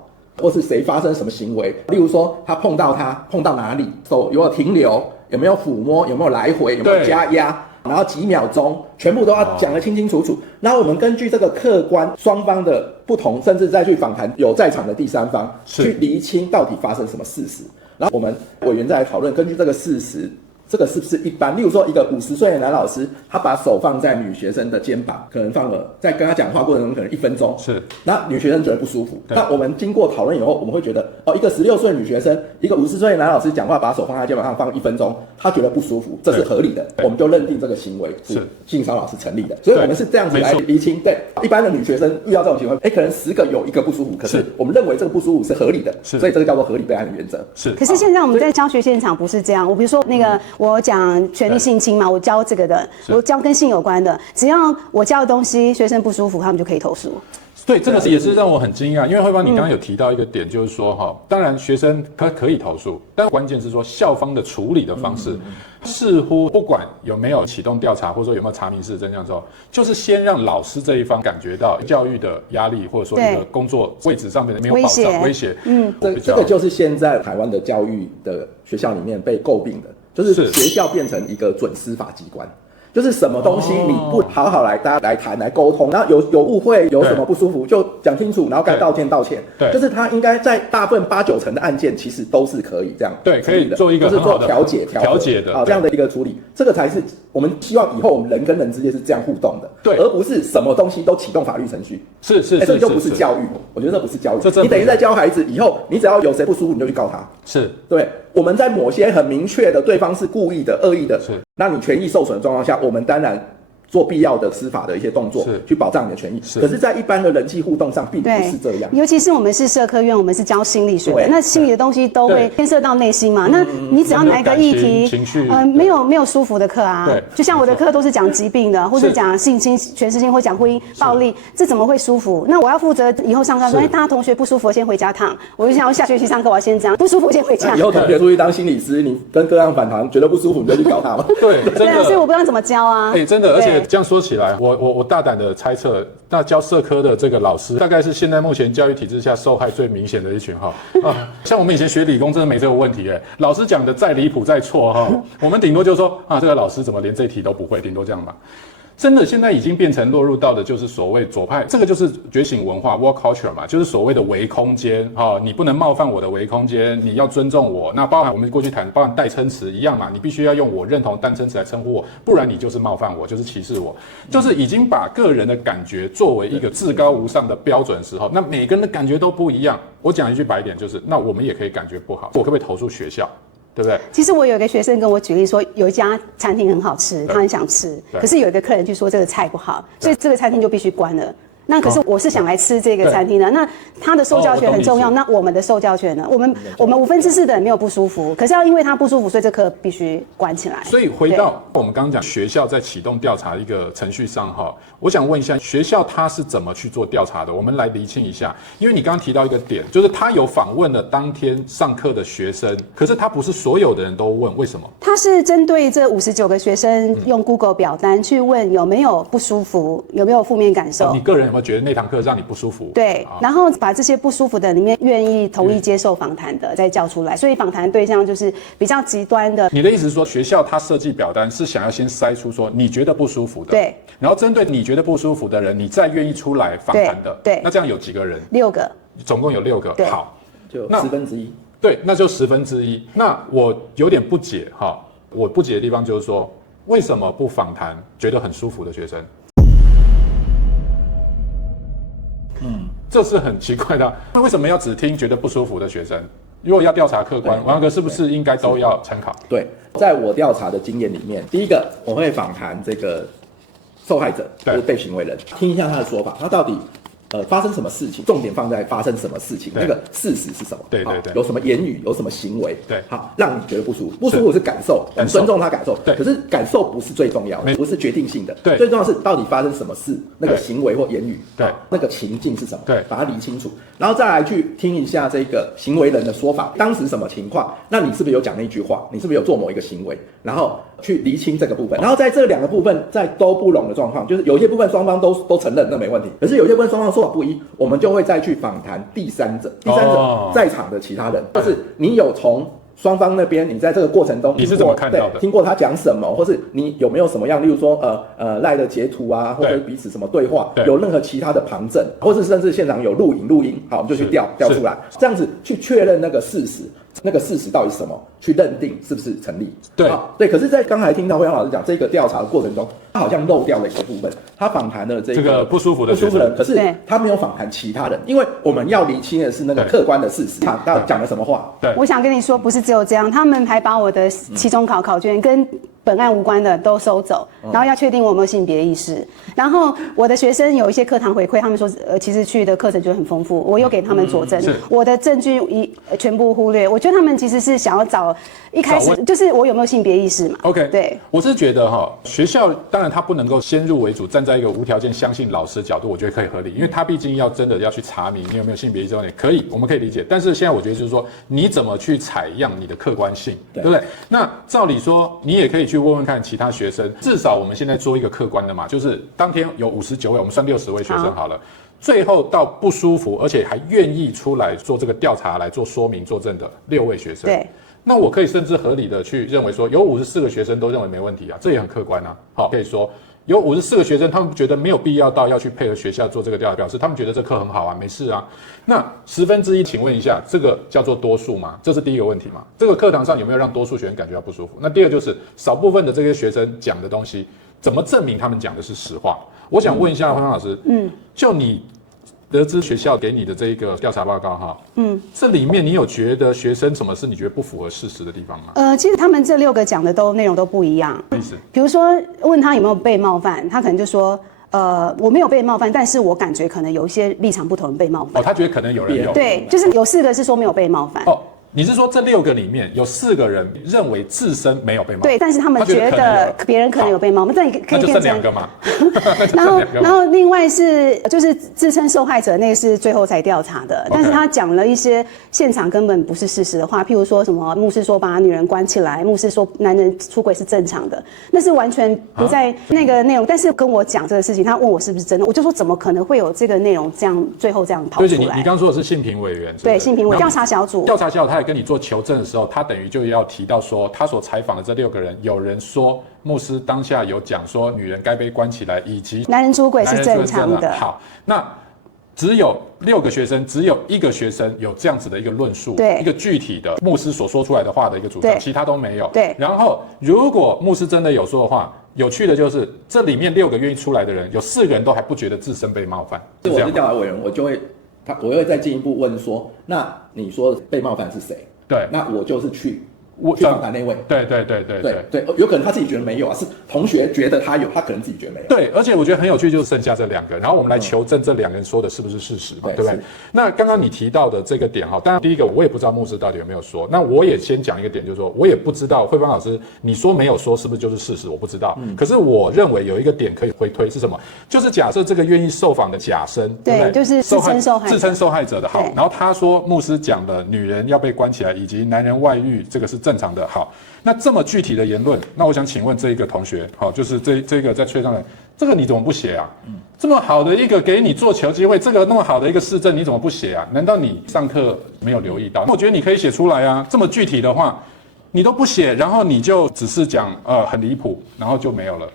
或是誰發生什麼行為。例如說，他碰到哪裡，手有沒有停留，有沒有撫摸，有沒有來回，有沒有加壓。然後幾秒鐘，全部都要講得清清楚楚。然後我們根據這個客觀雙方的不同，甚至再去訪談有在場的第三方，去釐清到底發生什麼事實。然後我們委員再來討論，根據這個事實，這個是不是一般？例如說，一個50歲的男老師，他把手放在女學生的肩膀，可能放了，在跟他講話過程中可能1分鐘。是，那女學生覺得不舒服。那我們經過討論以後，我們會覺得，一個16歲女學生，一個50歲的男老師講話，把手放在肩膀上放1分鐘，他覺得不舒服，這是合理的，我們就認定這個行為是性騷擾是成立的。所以我們是這樣子來釐清。對，一般的女學生遇到這種情況，可能10個有1個不舒服，可是我們認為這個不舒服是合理的，所以這個叫做合理被害人原則。是。可是現在我們在教學現場不是這樣，我比如說那個我講權利性侵嘛，我教這個的，我教跟性有關的，只要我教的東西學生不舒服，他們就可以投訴。对，這個也是讓我很驚訝，因為慧芳你剛剛有提到一個點，就是說當然學生他可以投訴，但關鍵是說校方的處理的方式，似乎不管有沒有啟動調查，或者說有沒有查明事實真相之後，就是先讓老師這一方感覺到教育的壓力，或者說一個工作位置上面的沒有保障、威脅。這個就是現在台灣的教育的學校裡面被詬病的，就是學校變成一個準司法機關。就是什麼東西你不好好來，大家來談來溝通，然後有誤會，有什麼不舒服就講清楚，然後該道歉道歉。對，就是他應該在大部分8、9成的案件，其實都是可以這樣。對，可以做一個就是做調解的這樣的一個處理，這個才是我們希望以後我們人跟人之間是這樣互動的，對，而不是什麼東西都啟動法律程序。是，這就不是教育，我覺得這不是教育。你等於在教孩子以後，你只要有誰不舒服，你就去告他。是，对。我們在某些很明確的對方是故意的、惡意的，那你權益受損的狀況下，我們當然做必要的司法的一些動作，去保障你的權益。可是，在一般的人際互動上，並不是這樣。尤其是我們是社科院，我們是教心理学的，那心理的東西都會牽涉到內心嘛。那你只要哪一個議題，沒有舒服的課啊，就像我的課都是講疾病的，或是講性侵、全身性或講婚姻暴力，這怎麼會舒服？那我要負責以後上課說，大家同學不舒服，先回家躺。我就想要下學期上課，我要先這樣，不舒服先回家。以後同學出去當心理師，你跟個案反彈，覺得不舒服，你就去搞他嘛。对，所以我不知道怎麼教啊。真的，而且。這樣說起來，我大膽的猜測，那教社科的這個老師，大概是現在目前教育體制下受害最明顯的一群像我們以前學理工，真的沒這個問題老師講的再離譜再錯我們頂多就說這個老師怎麼連這題都不會，頂多這樣嘛。真的現在已經變成落入到的就是所謂左派，這個就是覺醒文化 woke culture 嘛，就是所謂的微空間你不能冒犯我的微空間，你要尊重我。那包含我們過去談，包含代稱詞一樣嘛，你必須要用我認同代稱詞來稱呼我，不然你就是冒犯我，就是歧視我，就是已經把個人的感覺作為一個至高無上的標準的時候，那每個人的感覺都不一樣。我講一句白一點，就是那我們也可以感覺不好，我可不可以投訴學校？對不對？其實我有一個學生跟我舉例說，有一家餐廳很好吃，他很想吃，可是有一個客人去說這個菜不好，所以這個餐廳就必須關了。那可是我是想來吃這個餐廳的，那他的受教權很重要。那我們的受教權呢？我們4/5的人沒有不舒服，可是要因為他不舒服，所以這課必須關起來。所以回到我們剛剛講學校在啟動調查一個程序上我想問一下，學校他是怎麼去做調查的？我們來釐清一下，因為你剛剛提到一個點，就是他有訪問了當天上課的學生，可是他不是所有的人都問，為什麼？他是針對這59個學生用 Google 表單去問有沒有不舒服，有沒有負面感受。你個人有沒有覺得那堂課讓你不舒服？對，然後把這些不舒服的裡面願意同意接受訪談的再叫出來，所以訪談對象就是比較極端的。你的意思是說，學校他設計表單是想要先篩出說你覺得不舒服的，對，然後針對你覺得不舒服的人，你再願意出來訪談的，對，那這樣有幾個人？6個，總共有6個。好，就1/10。對，那就1/10。那我有點不解我不解的地方就是說，為什麼不訪談覺得很舒服的學生？這是很奇怪的為什麼要只聽覺得不舒服的學生？如果要調查客觀，王耀哥是不是應該都要參考？对，在我調查的經驗裡面，第一個我會訪談這個受害者，就是被行為人，聽一下他的說法，他到底發生什麼事情，重點放在發生什麼事情，那個事實是什麼？对，有什麼言語，有什麼行為？对，好，讓你覺得不舒服。不舒服是感受，我們尊重他感受。对，可是感受不是最重要的，不是決定性的。对，最重要是到底發生什麼事，那個行為或言語，对，那個情境是什麼？对，把它理清楚，然後再來去聽一下這個行為人的說法，當時什麼情況？那你是不是有講那句話？你是不是有做某一個行為？然後去釐清這個部分。然後在這2個部分在都不容的狀況，就是有些部分雙方都承認，那沒問題。可是有些部分雙方說法不一，我們就會再去訪談第三者在場的其他人，就是你有從雙方那邊，你在這個過程中你是怎麼看到的？聽過他講什麼，或是你有沒有什麼樣，例如說賴的截圖啊，或者彼此什麼對話，有任何其他的旁證，或是甚至現場有錄音，好，我們就去調出來，這樣子去確認那個事實。那個事實到底是什麼？去認定是不是成立？對，對。可是，在剛才聽到慧芳老師講這個調查的過程中，他好像漏掉了一個部分。他訪談了這個不舒服的人，可是他沒有訪談其他人，因為我們要釐清的是那個客觀的事實。他講了什麼話？對，我想跟你說，不是只有這樣，他們還把我的期中考卷跟本案無關的都收走，然後要確定我有沒有性別意識。然後我的學生有一些課堂回饋，他們說其實去的課程就很豐富，我有給他們佐證，我的證據全部忽略。我覺得他們其實是想要找一開始就是我有沒有性別意識嘛。OK， 对，我是覺得學校當然他不能夠先入為主，站在一個無條件相信老師的角度，我覺得可以合理，因為他畢竟要真的要去查明你有沒有性別意識，可以，我們可以理解。但是現在我覺得就是說，你怎麼去採樣你的客觀性，對不對？那照理說，你也可以去問問看其他學生，至少我們現在做一個客觀的嘛，就是當天有59位，我們算60位學生好了。最後到不舒服，而且還願意出來做這個調查來做說明作證的6位學生。對，那我可以甚至合理的去認為說，有54個學生都認為沒問題啊，這也很客觀啊。好，可以說有54個學生，他們覺得沒有必要到要去配合學校做這個調查，表示他們覺得這課很好啊，沒事啊。那1/10，請問一下，這個叫做多數嗎？這是第一個問題嘛。這個課堂上有沒有讓多數學生感覺到不舒服？那第二就是少部分的這些學生講的東西，怎麼證明他們講的是實話？我想問一下慧芳老師，就你得知學校給你的這一個調查報告哈，這裡面你有覺得學生什麼是你覺得不符合事實的地方嗎？其實他們這6個講的內容都不一樣。意思，比如說問他有沒有被冒犯，他可能就說，我沒有被冒犯，但是我感覺可能有一些立場不同的被冒犯。他覺得可能有人有。对，就是有4個是说沒有被冒犯。你是說這6個裡面有4個人認為自身沒有被冒犯？對，但是他們覺得別人可能有被冒犯，那可以就剩2個嘛。然後另外是就是自稱受害者，那個是最後才調查的，但是他講了一些現場根本不是事實的話，譬如說什麼牧師說把女人關起來，牧師說男人出軌是正常的，那是完全不在那個內容。但是跟我講這個事情，他問我是不是真的，我就說怎麼可能會有這個內容這樣最後這樣跑出來？你剛說的是性平委員，對，性平委員調查小組，他也跟你做求證的時候，他等於就要提到說，他所採訪的這6個人，有人說牧師當下有講說女人該被關起來，以及男人出軌是正常的。好，那只有6個学生，只有1個學生有這樣子的一個論述，對，一個具體的牧師所說出來的話的一個主張，其他都沒有。对，然後如果牧師真的有說的話，有趣的就是这裡面6個願意出來的人，有4個人都還不覺得自身被冒犯。我是調查委員，我會再進一步問說，那你說被冒犯是誰？對，那我就是去訪談那位。對，有可能他自己覺得沒有啊，是同學覺得他有，他可能自己覺得沒有。對，而且我觉得很有趣，就是剩下這2個，然後我們來求證這2個人說的是不是事實嘛，對不對？那剛剛你提到的這個點哈，當然第一個我也不知道牧師到底有沒有說，那我也先講一個點，就是說我也不知道慧芳老師你說沒有說是不是就是事實，我不知道。可是我認為有一個點可以回推是什麼？就是假設這個願意受訪的假生，對，就是自稱受害者的好，然後他說牧師講的女人要被關起來，以及男人外遇這個是正常的。好，那這麼具體的言論，那我想請問這一個同學，好，就是這個在推上來，這個你怎麼不寫啊？這麼好的一個給你做球機會，這個那麼好的一個事證，你怎麼不寫啊？難道你上課沒有留意到？我覺得你可以寫出來啊，這麼具體的話，你都不寫，然後你就只是講很離譜，然後就沒有了。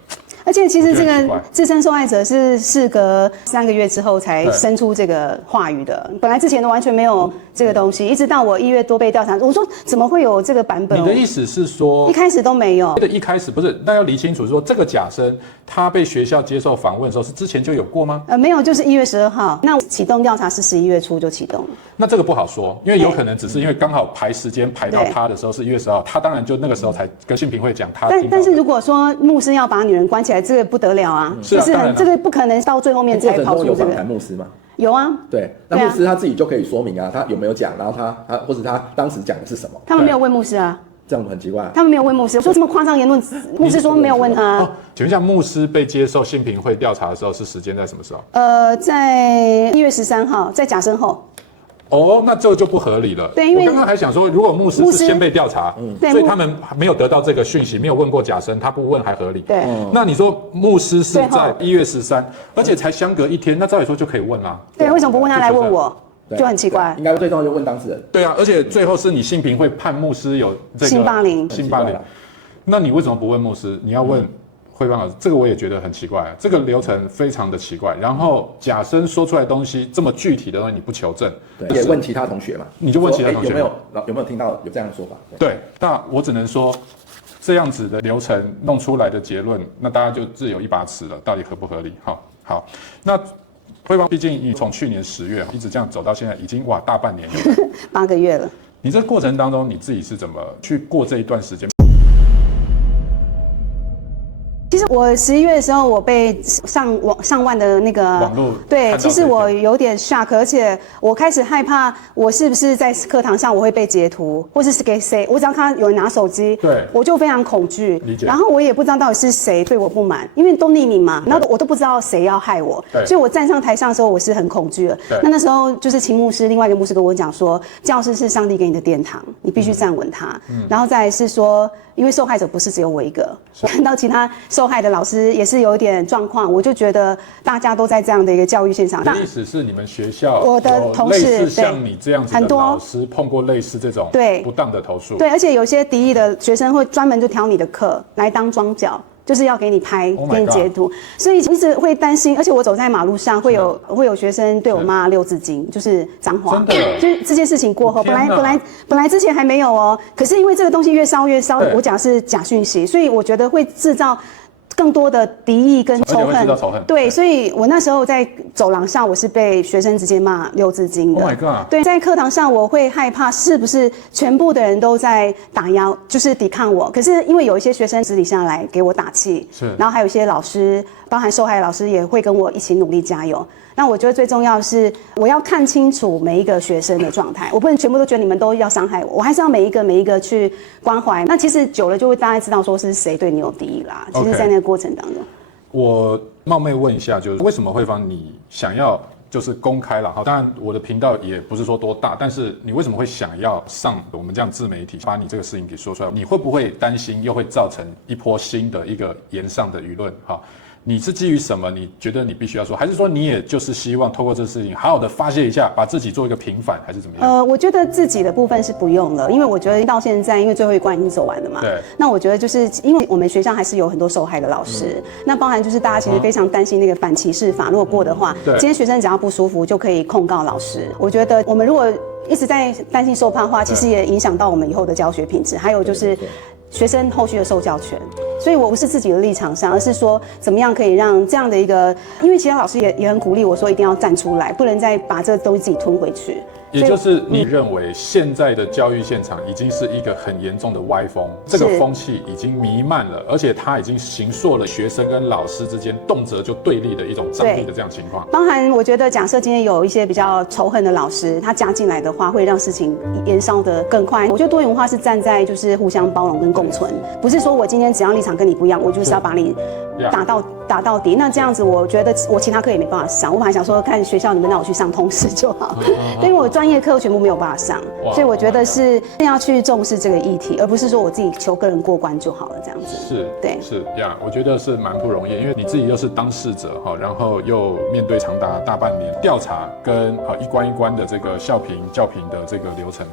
而且其實這個自稱受害者是事隔3個月之後才生出這個話語的，本來之前都完全沒有這個東西，一直到我1月多被調查，我說怎麼會有這個版本？你的意思是說一開始都沒有？一開始不是，那要理清楚說這個假生他被學校接受訪問的時候是之前就有過嗎？沒有，就是1月12號，那啟動調查是11月初就啟動了。那這個不好說，因為有可能只是因為剛好排時間排到他的時候是1月12號，他當然就那個時候才跟性平會講他。但是如果說牧師要把女人關起來，這個不得了啊！就是這個不可能到最後面才跑出這個。有訪談牧師嗎？有啊。對，那牧師他自己就可以說明啊，他有沒有講，然后他或者他當時講的是什麼？他們沒有問牧師啊。這樣很奇怪。他們沒有問牧師，我說這麼誇張言論，牧師說沒有問他。請問一下，牧師被接受性平會調查的時候是時間在什麼時候？在1月13號，在假生後。那這個就不合理了。對，因為我剛剛還想說，如果牧師是先被調查，所以他們沒有得到這個訊息，沒有問過假生，他不問還合理。對，那你說牧師是在1月13，而且才相隔1天，那照理說就可以問啦。對，為什麼不問他來問我？就很奇怪。應該最重要就問當事人。對啊，而且最後是你性平會判牧師有這個性霸凌，那你為什麼不問牧師？你要問慧芳老師，這個我也覺得很奇怪，這個流程非常的奇怪。然後假生說出來的東西這麼具體的東西你不求證，對，也問其他同學嘛，你就問其他同學有沒有聽到有這樣的說法？对，那我只能說這樣子的流程弄出來的結論，那大家就自有一把尺了，到底合不合理？好，那慧芳，畢竟你從去年10月一直這樣走到現在，已經大半年了，8個月了。你這過程當中你自己是怎麼去過這一段時間？實我11月的時候，我被上萬的那個網絡對，其實我有點 shock， 而且我開始害怕，我是不是在課堂上我会被截圖，或是給誰？我只要看到有人拿手機，对，我就非常恐懼。理解。然後我也不知道到底是誰对我不滿，因為都匿名嘛，然后我都不知道誰要害我，所以我站上台上的时候，我是很恐懼的。那時候就是秦牧師，另外一個牧師跟我講說，教室是上帝給你的殿堂，你必須站穩它。然後再來是說，因為受害者不是只有我一個，我看到其他受害的老師也是有一點狀況，我就覺得大家都在這樣的一個教育現場。意思是你們學校我的同事類似像你這樣子的老師碰過類似這種不當的投訴？對，而且有些敵意的學生會專門就挑你的課來當樁腳。就是要給你拍，給你截圖，所以一直會擔心，而且我走在馬路上會有學生對我罵六字經，就是髒話。真的，就是這件事情過後，本來之前還沒有哦，可是因為這個東西越燒越燒，我講是假訊息，所以我覺得會製造更多的敵意跟仇恨。對，所以我那時候在走廊上，我是被學生直接罵六字經的。Oh my god！ 对，在課堂上我會害怕是不是全部的人都在打壓，就是抵抗我。可是因為有一些學生私底下來給我打氣，然後還有一些老師，包含受害的老師也會跟我一起努力加油。那我覺得最重要的是，我要看清楚每一個學生的狀態，我不能全部都覺得你們都要傷害我，我還是要每一個去關懷。那其實久了就會大概知道說是誰對你有敵意啦。其實，在那個過程當中，我冒昧問一下，就是為什麼慧芳你想要就是公開了哈？當然我的頻道也不是說多大，但是你為什麼會想要上我們這樣自媒體，把你這個事情給說出來？你會不會擔心又會造成一波新的一個炎上的輿論哈？你是基於什麼？你覺得你必須要說，還是說你也就是希望透過這個事情好好的發洩一下，把自己做一個平反，還是怎麼樣？我覺得自己的部分是不用了，因為我覺得到現在，因為最後一關已經走完了嘛。对。那我覺得就是因為我們學校還是有很多受害的老師，那包含就是大家其實非常擔心那個反歧視法，如果過的話，今天學生只要不舒服就可以控告老師。我覺得我們如果一直在擔心受怕的話，其實也影響到我們以後的教學品質，還有就是學生後續的受教權。所以我不是自己的立場上，而是說怎麼樣可以讓這樣的一個，因為其他老師也很鼓勵我說一定要站出來，不能再把這個東西自己吞回去。也就是你認為現在的教育現場已經是一個很嚴重的歪風，這個風氣已經彌漫了，而且它已經形塑了學生跟老師之間動輒就對立的一種張力的這樣情況。包含我覺得，假設今天有一些比較仇恨的老師，他加進來的話，會讓事情延燒得更快。我覺得多元文化是站在就是互相包容跟共存，不是說我今天只要立場跟你不一樣，我就是要把你打到底。那這樣子，我覺得我其他課也沒辦法上。我本來想說，看學校你們讓我去上通識就好，因為我專業課全部沒有辦法上，所以我覺得是要去重視這個議題，而不是說我自己求個人過關就好了這樣子。是，對，是呀，我覺得是蠻不容易，因為你自己又是當事者哈，然後又面對長達大半年調查跟一關一關的這個校評教評的這個流程，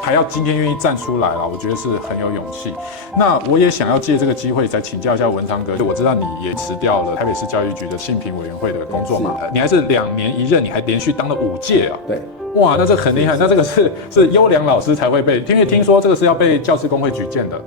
還要今天願意站出來了，我覺得是很有勇氣。那我也想要借這個機會再請教一下文昌哥，我知道你也辭掉了台北市教育局的性平委員會的工作嘛，你還是2年1任，你還連續當了5屆啊。对。哇，那這很厲害，那這個是優良老師才會被，因為聽說這個是要被教師工會舉薦的。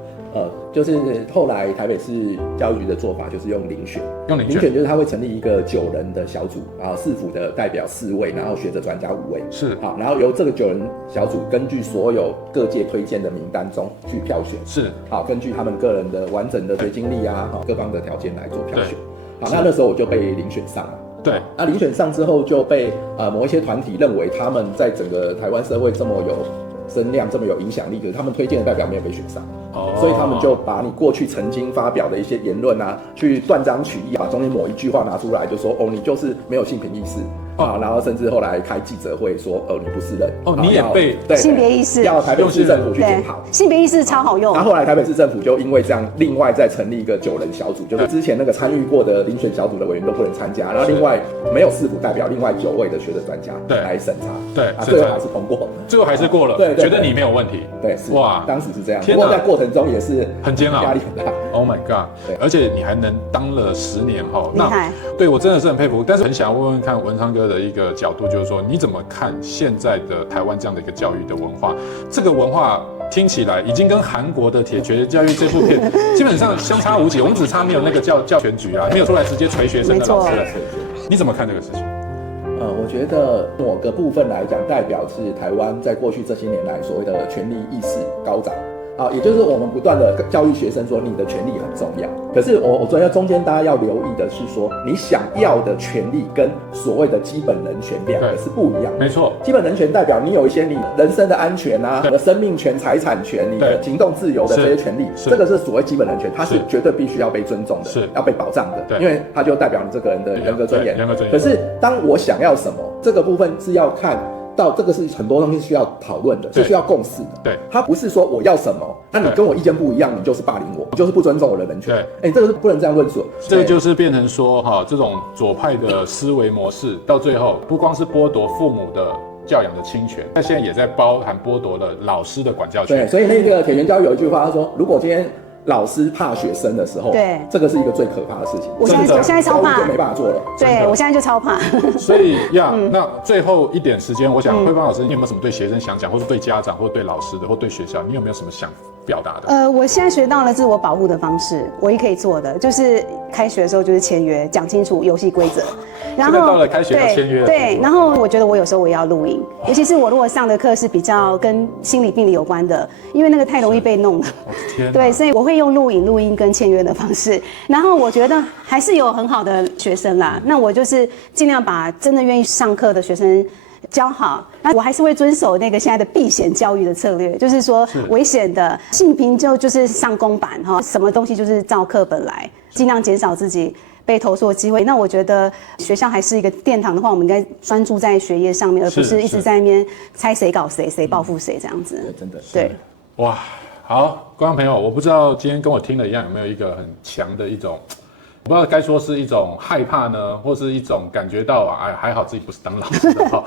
就是後來台北市教育局的做法就是用遴選，就是他會成立一個9人的小組，然後市府的代表4位，然後學者專家5位，是好，然後由這個9人小組根據所有各界推薦的名單中去票選，是好，根據他們個人的完整的學經歷啊，各方的條件來做票選。好，那時候我就被遴選上了。對，那遴選上之後就被某一些團體認為他們在整個台灣社會這麼有聲量、這麼有影響力，可是他們推薦的代表沒有被選上，所以他們就把你過去曾經發表的一些言論啊，去斷章取義，把中間某一句話拿出來，就說你就是沒有性平意識。然後甚至後來開記者會說，你不是人，你也被性別意識要台北市政府去檢討，性別意識超好用。然後後來台北市政府就因為這樣，另外再成立一個9人小組，就是之前那個參與過的遴選小組的委員都不能參加，然後另外沒有市府代表，另外9位的學者專家來審查，对，最後還是通過，最後還是過了，對，覺得你沒有問題，對，是哇，當時是這樣，不過在過程中也是很煎熬，壓力很大。Oh my god！ 對，而且你還能當了10年哈，那對我真的是很佩服，但是很想要問問看文昌哥的一個角度。就是說，你怎麼看現在的台灣這樣的一個教育的文化？這個文化聽起來已經跟韓國的《鐵拳教育》這部片基本上相差無幾，我們只差沒有那個教權局啊，沒有出來直接錘學生的老師。你怎麼看這個事情？我覺得某個部分來講，代表是台灣在過去這些年來所謂的權力意識高漲，也就是我們不斷的教育學生說你的權利很重要。可是我覺得中間大家要留意的是說，你想要的權利跟所謂的基本人權2個是不一樣的。沒錯，基本人權代表你有一些你人身的安全啊，你的生命權、財產權、你的行動自由的這些權利，這個是所謂基本人權，它是絕對必須要被尊重的，要被保障的，因為它就代表你這個人的人格尊嚴。可是當我想要什麼，這個部分是要看到這個是很多東西需要討論的，是需要共識的。對，它不是說我要什麼，那你跟我意見不一樣，你就是霸凌我，你就是不尊重我的人權。這個是不能這樣論述。這個就是變成說這種左派的思維模式，到最後不光是剝奪父母的教養的親權，那現在也在包含剝奪了老師的管教權。对，所以那個鐵拳教育有一句話，他說，如果今天老師怕學生的時候，對，這個是一個最可怕的事情。我現在超怕，就沒辦法做了。對，我现在就超怕。所以那最後一點時間，我想慧芳老師，你有沒有什麼對學生想講，或者對家長，或者對老師的，或對學校，你有沒有什麼想表達的？我現在學到了自我保護的方式，唯一可以做的就是開學的時候就是簽約，講清楚遊戲規則。然後到了開學要簽約，對，然後我覺得我有時候我也要錄影，尤其是我如果上的課是比較跟心理病理有關的，因為那個太容易被弄了。對，所以我會用錄影、錄音跟簽約的方式。然後我覺得還是有很好的學生啦，那我就是盡量把真的願意上課的學生教好。那我還是會遵守那個現在的避險教育的策略，就是說危險的性平就是上公版哈，什麼東西就是照課本來，盡量減少自己被投訴的機會。那我覺得學校還是一個殿堂的話，我們應該專注在學業上面，而不是一直在那邊猜誰搞誰，誰報復誰這樣子。真的對。哇，好，觀眾朋友，我不知道今天跟我聽的一樣，有沒有一個很強的一種，我不知道該說是一種害怕呢，或是一種感覺到還好自己不是當老師的哈。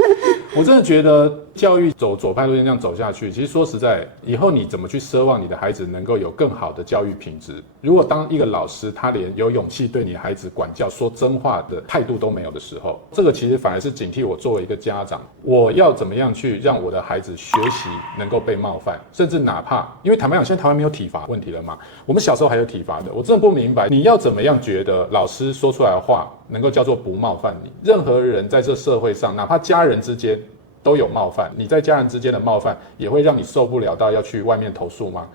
我真的覺得教育走左派路線這樣走下去，其實說實在，以後你怎麼去奢望你的孩子能夠有更好的教育品質？如果當一個老師他連有勇氣對你的孩子管教、說真話的態度都沒有的時候，這個其實反而是警惕我作為一個家長，我要怎麼樣去讓我的孩子學習能夠被冒犯，甚至哪怕因為坦白講，現在台灣沒有體罰問題了嘛，我們小時候還有體罰的，我真的不明白你要怎麼樣覺得老師說出來的話能夠叫做不冒犯你？任何人在這社會上，哪怕家人之間都有冒犯，你在家人之間的冒犯也會讓你受不了到要去外面投訴嗎？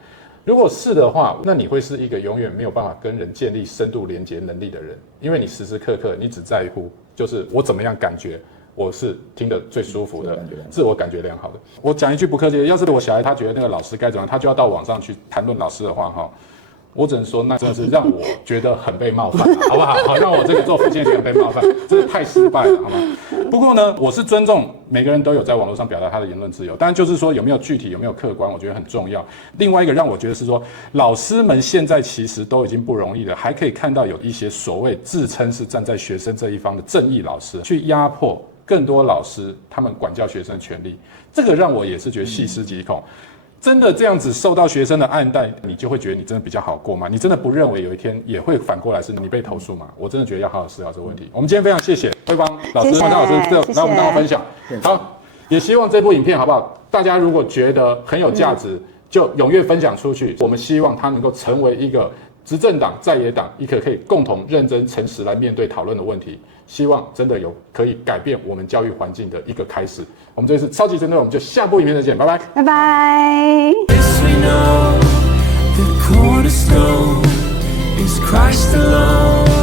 如果是的話，那你會是一個永遠沒有辦法跟人建立深度連結能力的人，因為你時時刻刻你只在乎就是我怎麼樣感覺我是听得最舒服的，自我感覺良好的。我講一句不客氣的，要是我小孩他覺得那個老師該怎麼樣，他就要到網上去談論老師的話哈。我只能說，那真的是讓我覺得很被冒犯，好不好？好，讓我這個做父親覺得被冒犯，真的太失敗了，好嗎？不過呢，我是尊重每個人都有在網絡上表達他的言論自由，當然就是說有沒有具體、有沒有客觀，我覺得很重要。另外一個讓我覺得是說，老師們現在其實都已經不容易了，還可以看到有一些所謂自稱是站在學生這一方的正義老師，去壓迫更多老師他們管教學生的權利，這個讓我也是覺得細思極恐。真的這樣子受到學生的愛戴，你就會覺得你真的比較好過嗎？你真的不認為有一天也會反過來是你被投訴嗎？我真的覺得要好好思考這個問題。我們今天非常謝謝慧芳老師、黃老師來我們當分享。好，也希望這部影片好不好？大家如果覺得很有價值，就踴躍分享出去。我們希望它能夠成為一個執政黨、在野黨一個可以共同認真、誠實來面對討論的問題。希望真的有可以改變我們教育環境的一個開始。我們這次超級針對，我們就下部影片再見，拜拜，拜拜。Yes, we know the cornerstone is Christ alone.